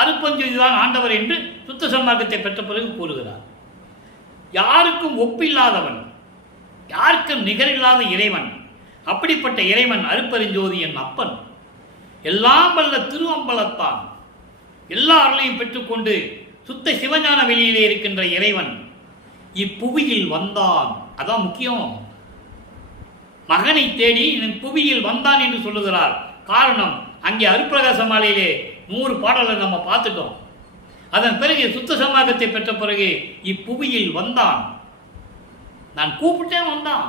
அருட்பெருஞ்சோதிதான் ஆண்டவர் என்று சுத்த சன்மார்க்கத்தை பெற்ற பிறகு கூறுகிறார். யாருக்கும் ஒப்பில்லாதவன், யாருக்கும் நிகரில்லாத இறைவன். அப்படிப்பட்ட இறைவன் அருட்பெருஞ்சோதி என் அப்பன் எல்லாம் வல்ல திருவம்பலத்தான். எல்லா அருளையும் பெற்றுக்கொண்டு சுத்த சிவஞான வெளியிலே இருக்கின்ற இறைவன் இப்புவியில் வந்தான். அதான் முக்கியம். மகனை தேடி புவியில் வந்தான் என்று சொல்லுகிறார். காரணம், அங்கே அருட்பிரகாச மாலையிலே 100 பாடலை நம்ம பார்த்துட்டோம். அதன் பிறகு சுத்த சன்மார்க்கத்தை பெற்ற பிறகு இப்புவியில் வந்தான். நான் கூப்பிட்டேன், வந்தான்.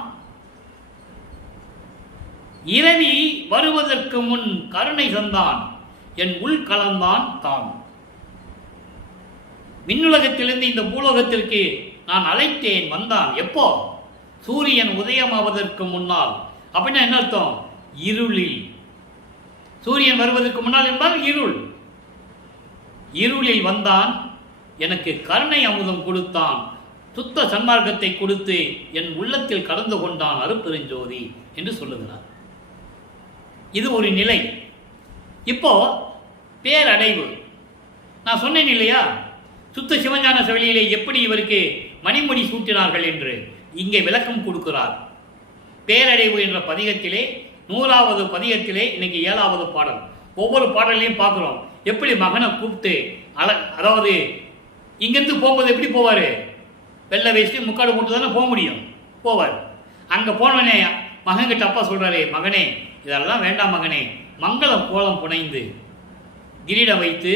இரவி வருவதற்கு முன் கருணை தந்தான், என் உள் கலந்தான் தான். விண்ணுலகத்திலிருந்து இந்த பூலோகத்திற்கு நான் அழைத்தேன், வந்தான். எப்போ? சூரியன் உதயமாவதற்கு முன்னால். அப்படின்னா என்ன அர்த்தம்? இருளில். சூரியன் வருவதற்கு முன்னால் என்பால் இருள். இருளில் வந்தான், எனக்கு கருணை அமுதம் கொடுத்தான், சுத்த சன்மார்க்கத்தை கொடுத்து என் உள்ளத்தில் கலந்து கொண்டான் அருட்பெருஞ்சோதி என்று சொல்லுகிறார். இது ஒரு நிலை. இப்போ பேரடைவு. நான் சொன்னேன் இல்லையா, சுத்த சிவஞான செவலியிலே எப்படி இவருக்கு மணிமுடி சூட்டினார்கள் என்று இங்கே விளக்கம் கொடுக்கிறார். பேரடைவு என்ற பதிகத்திலே 100வது பதிகத்திலே இன்னைக்கு 7வது பாடல். ஒவ்வொரு பாடலையும் பார்க்குறோம். எப்படி மகனை கூப்பிட்டு அதாவது இங்கேருந்து போகும்போது எப்படி போவார்? வெள்ளை வேஷ்டி முக்காடு போட்டு தானே போக முடியும், போவார். அங்கே போனவனே மகன்கிட்ட அப்பா சொல்கிறாரு, மகனே இதெல்லாம் வேண்டாம் மகனே, மங்களம் கோலம் புனைந்து கிரீடம் வைத்து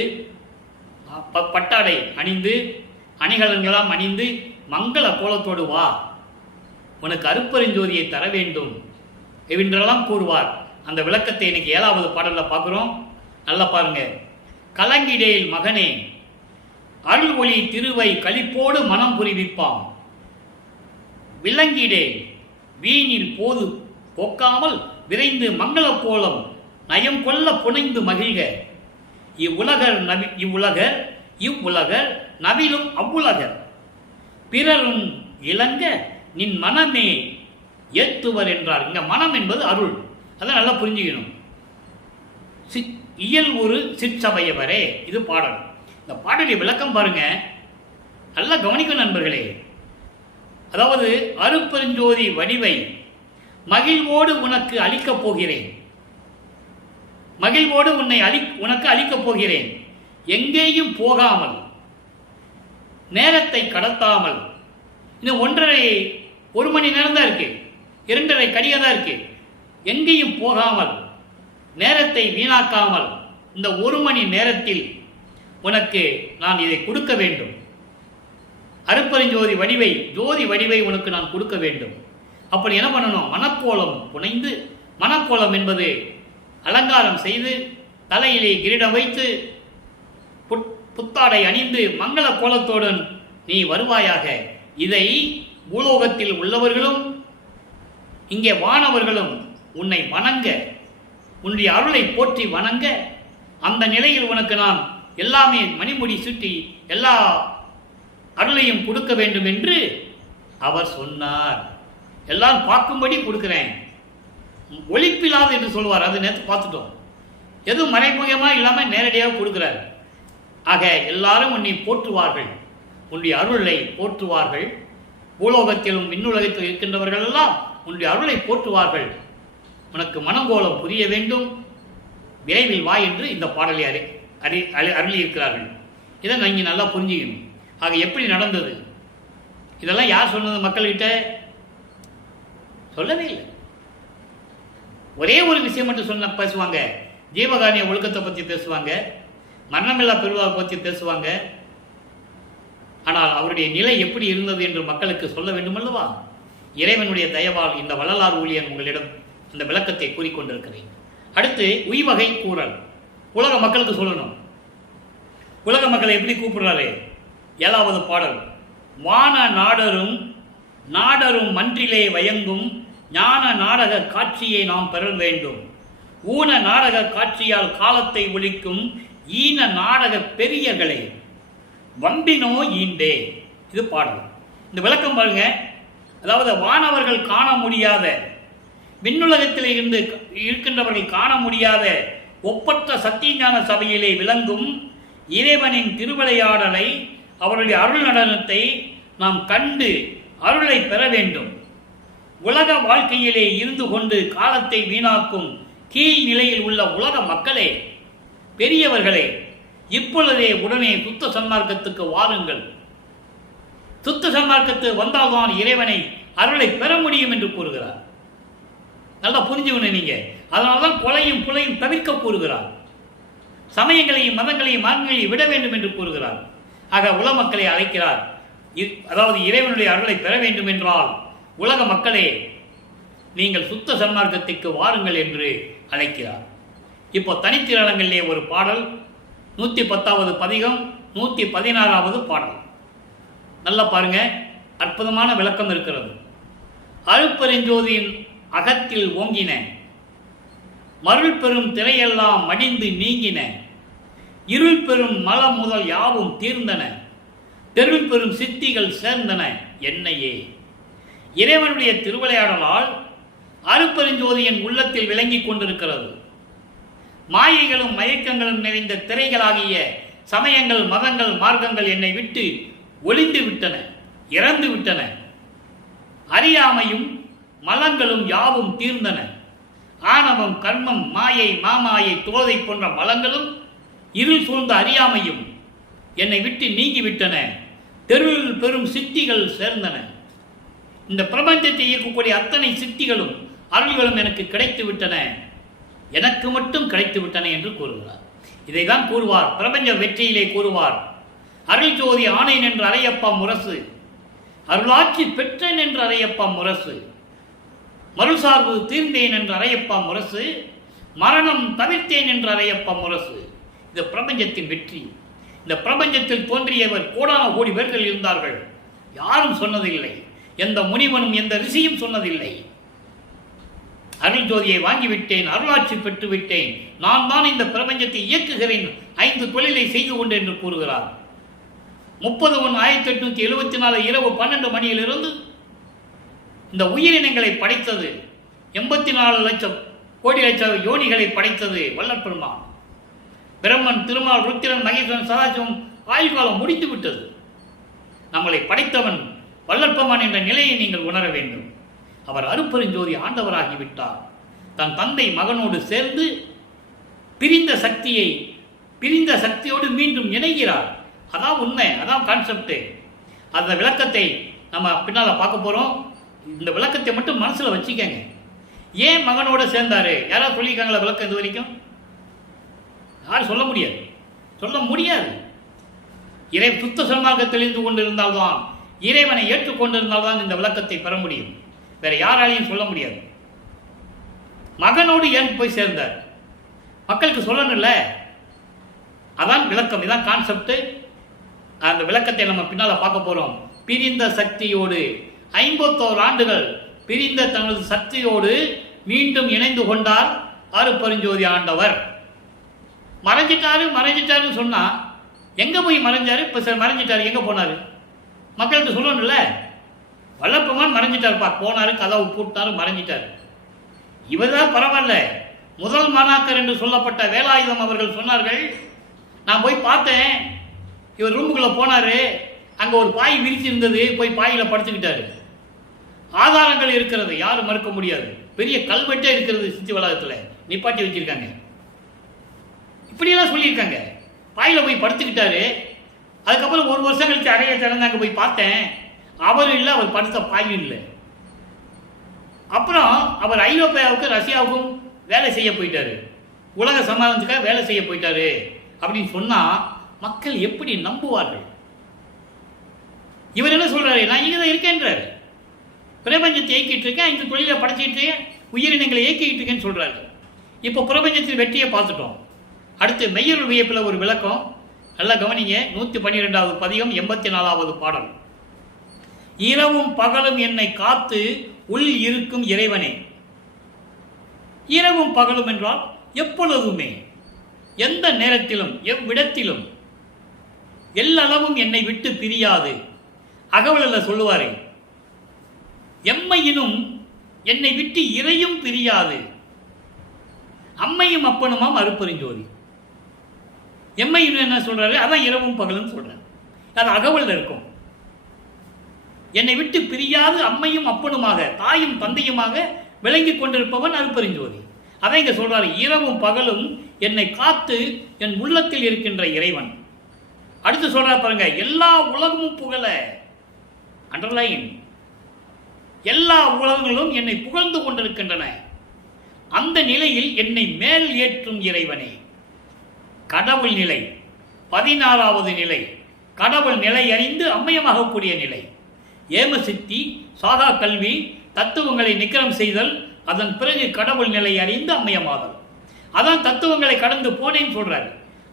பட்டாடை அணிந்து அணிகலன்களாம் அணிந்து மங்கள கோலத்தோடு வா, உனக்கு அருட்பெருஞ்சோதியை தர வேண்டும் என்றெல்லாம் கூறுவார். அந்த விளக்கத்தை இன்னைக்கு 7வது பாடலில் பார்க்குறோம். நல்லா பாருங்க. கலங்கிடேல் மகனே அருள் ஒளி திருவை களிப்போடு மனம் புரிவிப்பாம். விளங்கிடேல் வீணில் போது போக்காமல் விரைந்து மங்கள கோலம் நயம் கொள்ள புனைந்து மகிழ்க. இவ்வுலகர் நவிலும் அவ்வுலகர் பிறரும் இளங்க நின் மனமே ஏத்துவர் என்றார். இங்க மனம் என்பது அருள். அதை நல்லா புரிஞ்சுக்கணும். இயல் ஒரு சிற்சபையவரே, இது பாடல். இந்த பாடலை விளக்கம் பாருங்க, நல்லா கவனிக்கும் நண்பர்களே. அதாவது அருட்பெருஞ்சோதி வடிவை மகிழ்வோடு உனக்கு அளிக்கப் போகிறேன். மகிழ்வோடு உனக்கு அளிக்கப் போகிறேன். எங்கேயும் போகாமல், நேரத்தை கடத்தாமல், இன்னும் 1 மணி நேரம் தான் இருக்கு, 2:30 கடிகை தான் இருக்கு. எங்கேயும் போகாமல், நேரத்தை வீணாக்காமல், இந்த 1 மணி நேரத்தில் உனக்கு நான் இதை கொடுக்க வேண்டும். அருட்பெருஞ்சோதி வடிவை, ஜோதி வடிவை உனக்கு நான் கொடுக்க வேண்டும். அப்படி என்ன பண்ணணும்? மனக்கோலம் புனைந்து, மனக்கோலம் என்பது அலங்காரம் செய்து, தலையிலே கிரீடம் வைத்து, புத்தாடை அணிந்து மங்கள கோலத்துடன் நீ வருவாயாக. இதை பூலோகத்தில் உள்ளவர்களும் இங்கே வானவர்களும் உன்னை வணங்க, உன்னுடைய அருளை போற்றி வணங்க, அந்த நிலையில் உனக்கு நான் எல்லாமே மணிமுடி சுட்டி எல்லா அருளையும் கொடுக்க வேண்டும் என்று அவர் சொன்னார். எல்லாரும் பார்க்கும்படி கொடுக்கிறேன். ஒளிப்பில்லாது என்று சொல்வார். அது நேற்று பார்த்துட்டோம். எதுவும் மறைமுகமாக இல்லாமல் நேரடியாக கொடுக்கிறார். ஆக எல்லாரும் உன்னை போற்றுவார்கள், உன்னுடைய அருளை போற்றுவார்கள். பூலோகத்திலும் விண்ணுலகத்தில் இருக்கின்றவர்கள் எல்லாம் உன்னுடைய அருளை போற்றுவார்கள். உனக்கு மனங்கோலம் புரிய வேண்டும், விரைவில் வா என்று இந்த பாடலை அருளி இருக்கிறார்கள். இதை நீங்கள் நல்லா புரிஞ்சுக்கணும். ஆக எப்படி நடந்தது? இதெல்லாம் யார் சொன்னது? மக்கள்கிட்ட சொல்லவே இல்லை. ஒரே ஒரு விஷயம் மட்டும் பேசுவாங்க. ஜீவகாரிய ஒழுக்கத்தை பற்றி பேசுவாங்க, மரணமில்லா பெருவாவை பற்றி பேசுவாங்க. ஆனால் அவருடைய நிலை எப்படி இருந்தது என்று மக்களுக்கு சொல்ல வேண்டும் அல்லவா? இறைவனுடைய தயவால் இந்த வள்ளலார் ஊழியன் உங்களிடம் அந்த விளக்கத்தை கூறிக்கொண்டிருக்கிறேன். அடுத்து உய்வகை கூறல். உலக மக்களுக்கு சொல்லணும். உலக மக்களை எப்படி கூப்பிடுறாரு? 7வது பாடல். வான நாடரும் மன்றிலே வயங்கும் ஞான நாடக காட்சியை நாம் பெற வேண்டும். ஊன நாடக காட்சியால் காலத்தை ஒழிக்கும் ஈன நாடக பெரியர்களே வம்பினோ ஈண்டே. இது பாடல். இந்த விளக்கம் பாருங்க. அதாவது வானவர்கள் காண முடியாத, விண்ணுலகத்தில் இருந்து இருக்கின்றவர்கள் காண முடியாத ஒப்பற்ற சத்தியஞான சபையிலே விளங்கும் இறைவனின் திருவிளையாடலை, அவருடைய அருள் நடனத்தை நாம் கண்டு அருளை பெற வேண்டும். உலக வாழ்க்கையிலே இருந்து கொண்டு காலத்தை வீணாக்கும் கீழ் நிலையில் உள்ள உலக மக்களே, பெரியவர்களே, இப்பொழுதே உடனே சுத்த சன்மார்க்கத்துக்கு வாருங்கள். சுத்த சன்மார்க்கத்து வந்தால்தான் இறைவனை அருளை பெற முடியும் என்று கூறுகிறார். நல்லா புரிஞ்சுக்கணும் நீங்க. அதனால்தான் கொலையும் புலையும் தவிர்க்க கூறுகிறார். சமயங்களையும் மதங்களையும் மார்க்கங்களையும் விட வேண்டும் என்று கூறுகிறார். ஆக உலக மக்களை அழைக்கிறார். அதாவது இறைவனுடைய அருளை பெற வேண்டும் என்றால் உலக மக்களே நீங்கள் சுத்த சன்மார்க்கத்திற்கு வாருங்கள் என்று அழைக்கிறார். இப்போ தனித்திரளங்களிலே ஒரு பாடல், 110வது பதிகம், 116வது பாடல். நல்லா பாருங்க, அற்புதமான விளக்கம் இருக்கிறது. அருட்பெருஞ்சோதியின் அகத்தில் ஓங்கின மருள் பெரும் திரையெல்லாம் மடிந்து நீங்கின, இருள் பெரும் மல முதல் யாவும் தீர்ந்தன, தெருள் பெரும் சித்திகள் சேர்ந்தன என்னையே. இறைவனுடைய திருவிளையாடலால் அருட்பெருஞ்சோதியின் உள்ளத்தில் விளங்கி கொண்டிருக்கிறது. மாயைகளும் மயக்கங்களும் நிறைந்த திரைகளாகிய சமயங்கள், மதங்கள், மார்க்கங்கள் என்னை விட்டு ஒளிந்து விட்டன, இறந்து விட்டன. அறியாமையும் மலங்களும் யாவும் தீர்ந்தன. ஆணவம், கர்மம், மாயை, மாமாயை, தோதை போன்ற மலங்களும் இருள் சூழ்ந்த அறியாமையும் என்னை விட்டு நீங்கிவிட்டன. தெருவில் பெரும் சித்திகள் சேர்ந்தன. இந்த பிரபஞ்சத்தை இயக்கக்கூடிய அத்தனை சித்திகளும் அருள்களும் எனக்கு கிடைத்து விட்டன, எனக்கு மட்டும் கிடைத்து விட்டன என்று கூறுகிறார். இதைதான் கூறுவார் பிரபஞ்ச வெற்றியிலே கூறுவார். அருள் ஜோதி ஆணைன் என்று அறையப்பா முரசு, அருளாட்சி பெற்றேன் என்று அறையப்பா முரசு, மறுசார்பு தீர்ந்தேன் என்று அறையப்பா முரசு, மரணம் தவிர்த்தேன் என்று அறையப்பா முரசு. இந்த பிரபஞ்சத்தின் வெற்றி. இந்த பிரபஞ்சத்தில் தோன்றியவர் கோடான கோடி பேர்கள் இருந்தார்கள். யாரும் சொன்னதில்லை, எந்த முனிவனும் எந்த ரிஷியும் சொன்னதில்லை. அருள் ஜோதியை வாங்கிவிட்டேன், அருளாட்சி பெற்று விட்டேன், நான் தான் இந்த பிரபஞ்சத்தை இயக்குகிறேன், 5 தொழிலை செய்து கொண்டு என்று கூறுகிறார். 30/1/1874 இரவு 12 மணியிலிருந்து இந்த உயிரினங்களை படைத்தது, 84 லட்சம் கோடி லட்சம் யோனிகளை படைத்தது வள்ளற் பெருமான். பிரம்மன், திருமால், ருத்திரன், மகேஸ்வரன், சதாசிவம் ஆயுள் காலம் முடித்து விட்டது. நம்மளை படைத்தவன் வள்ளற் பெருமான் என்ற நிலையை நீங்கள் உணர வேண்டும். அவர் அருட்பெருஞ்சோதி ஆண்டவராகிவிட்டார். தன் தந்தை மகனோடு சேர்ந்து பிரிந்த சக்தியோடு மீண்டும் இணைகிறார். அதான் உண்மை, அதான் கான்செப்ட். அந்த விளக்கத்தை நம்ம பின்னால் பார்க்க போகிறோம். இந்த விளக்கத்தை மட்டும் மனசில் வச்சுக்கங்க. ஏன் மகனோட சேர்ந்தாரு? யாராவது சொல்லியிருக்காங்களா விளக்கம் இது வரைக்கும்? யாரும் சொல்ல முடியாது. இறை சுத்த சன்மார்க்கத்தில் தெளிந்து கொண்டிருந்தால்தான், இறைவனை ஏற்றுக்கொண்டிருந்தால்தான் இந்த விளக்கத்தை பெற முடியும். வேற யாராலையும் சொல்ல முடியாது. மகனோடு ஏன் போய் சேர்ந்தார்? மக்களுக்கு சொல்லணும்ல. அதான் விளக்கம், இதான் கான்செப்ட். அந்த விளக்கத்தை நம்ம பின்னால் பார்க்க போறோம். பிரிந்த சக்தியோடு 51 ஆண்டுகள் பிரிந்த தனது சக்தியோடு மீண்டும் இணைந்து கொண்டார் அருட்பெருஞ்சோதி ஆண்டவர். மறைஞ்சிட்டாருன்னு சொன்னா எங்க போய் மறைஞ்சாரு? இப்ப மறைஞ்சிட்டாரு, எங்க போனாரு? மக்களுக்கு சொல்லணும்ல. வள்ளற் பெருமான் மறைஞ்சிட்டாருப்பா, போனாரு, கதவு பூட்டினாரு, மறைஞ்சிட்டாரு. இவர் தான் பரவாயில்ல. முதல் மாணாக்கர் என்று சொல்லப்பட்ட வேலாயுதம் அவர்கள் சொன்னார்கள், நான் போய் பார்த்தேன், இவர் ரூமுக்குள்ள போனாரு, அங்க ஒரு பாய் விரிச்சிருந்தது, போய் பாயில படுத்துக்கிட்டாரு. ஆதாரங்கள் இருக்கிறது, யாரும் மறுக்க முடியாது. பெரிய கல்வெட்டே இருக்கிறது சித்தி வளாகத்தில், நிப்பாட்டி வச்சிருக்காங்க. இப்படியெல்லாம் சொல்லியிருக்காங்க. பாயில போய் படுத்துக்கிட்டாரு. அதுக்கப்புறம் 1 வருஷம் கழிச்சு அறைய திறந்து அங்கே போய் பார்த்தேன், அவரும் இல்லை, அவர் படுத்த பாயும் இல்லை. அப்புறம் அவர் ஐரோப்பியாவுக்கும் ரஷ்யாவுக்கும் வேலை செய்ய போயிட்டாரு, உலக சமாதானத்துக்காக வேலை செய்ய போயிட்டாரு அப்படின்னு சொன்னா மக்கள் எப்படி நம்புவார்கள்? இவர் என்ன சொல்றாரு? நான் இங்கே தான் இருக்கேன்றாரு. பிரபஞ்சத்தை இயக்கிட்டு இருக்கேன், இந்த தொழிலை படைச்சிட்டு இருக்கேன், உயிரினங்களை இயக்கிட்டு இருக்கேன்னு சொல்றாரு. இப்போ பிரபஞ்சத்தின் வெற்றியை பார்த்துட்டோம். அடுத்து மெய்யருள் வியப்பில் ஒரு விளக்கம். நல்லா கவனிங்க. 112வது பதிகம், 84வது பாடல். இரவும் பகலும் என்னை காத்து உள் இருக்கும் இறைவனே. இரவும் பகலும் என்றால் எப்பொழுதுமே, எந்த நேரத்திலும், எவ்விடத்திலும், எல்லளவும் என்னை விட்டு பிரியாது. அகவலில் சொல்லுவாரு, எம்மையினும் என்னை விட்டு இறையும் பிரியாது. அம்மையும் அப்பனுமாம் அருட்பெருஞ்சோதி. எம்மையினும் என்ன சொல்றாரு? அதான் இரவும் பகலும் சொல்றாரு. அது அகவலில் இருக்கும். என்னை விட்டு பிரியாது அம்மையும் அப்பனுமாக, தாயும் தந்தையுமாக விளங்கி கொண்டிருப்பவன் அருட்பெருஞ்சோதி. அதை இங்க சொல்றாரு, இரவும் பகலும் என்னை காத்து என் உள்ளத்தில் இருக்கின்ற இறைவன். அடுத்து சொல்றாரு பாருங்க, எல்லா உலகமும் புகழ, அண்டர்லைன், எல்லா உலகங்களும் என்னை புகழ்ந்து கொண்டிருக்கின்றன. அந்த நிலையில் என்னை மேல் ஏற்றும் இறைவனே. கடவுள் நிலை 16வது நிலை. கடவுள் நிலை அறிந்து அம்மையமாகக்கூடிய நிலை. ஏமசித்தி, சாகா கல்வி, தத்துவங்களை நிக்கிரம் செய்தல், அதன் பிறகு கடவுள் நிலை அறிந்து அம்மையமாதல். அதான் தத்துவங்களை கடந்து போனேன்னு சொல்றாரு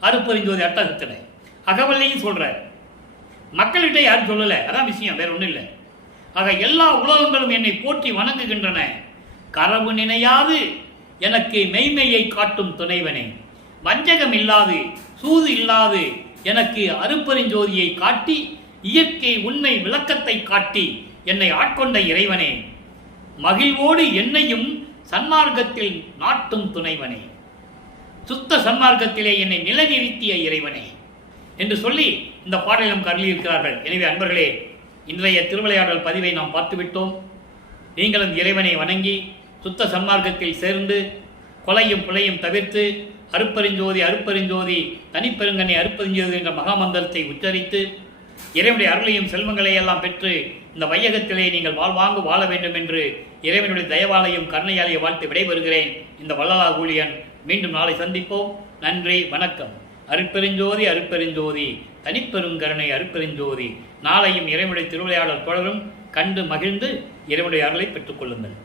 அருட்பெருஞ்சோதி அட்டகத்தினை. அகவல்லையும் சொல்றாரு. மக்கள்கிட்ட யாரும் சொல்லலை, அதான் விஷயம், வேற ஒன்றும் இல்லை. ஆக எல்லா உலகங்களும் என்னை போற்றி வணங்குகின்றன. கரவு நினையாது எனக்கு மெய்மையை காட்டும் துணைவனே. வஞ்சகம் இல்லாது, சூது இல்லாது எனக்கு அருட்பெருஞ்சோதியை காட்டி, இயற்கை உண்மை விளக்கத்தை காட்டி என்னை ஆட்கொண்ட இறைவனே. மகிழ்வோடு என்னையும் சன்மார்க்கத்தில் நாட்டும் துணைவனே. சுத்த சன்மார்க்கத்திலே என்னை நிலைநிறுத்திய இறைவனே என்று சொல்லி இந்த பாடலும் கருளியிருக்கிறார்கள். எனவே அன்பர்களே, இன்றைய திருவிளையாடல் பதிவை நாம் பார்த்துவிட்டோம். நீங்களும் இறைவனை வணங்கி சுத்த சன்மார்க்கத்தில் சேர்ந்து கொலையும் பிழையும் தவிர்த்து அருட்பெருஞ்சோதி அருட்பெருஞ்சோதி தனிப்பெருங்கனை அருட்பெருஞ்சோதி என்ற மகாமந்திரத்தை உச்சரித்து இறைவனுடைய அருளையும் செல்வங்களை எல்லாம் பெற்று இந்த வையகத்திலே நீங்கள் வாழ்வாங்கு வாழ வேண்டும் என்று இறைவனுடைய தயவாலையும் கருணையாலையும் வாழ்த்து விடைபெறுகிறேன். இந்த வள்ளலார் ஊழியன். மீண்டும் நாளை சந்திப்போம். நன்றி, வணக்கம். அருட்பெருஞ்சோதி அருட்பெருஞ்சோதி தனிப்பெருங்கருணை அருட்பெருஞ்சோதி. நாளையும் இறைவனுடைய திருவிளையாடல் தொடரும். கண்டு மகிழ்ந்து இறைவனுடைய அருளை பெற்றுக்கொள்ளுங்கள்.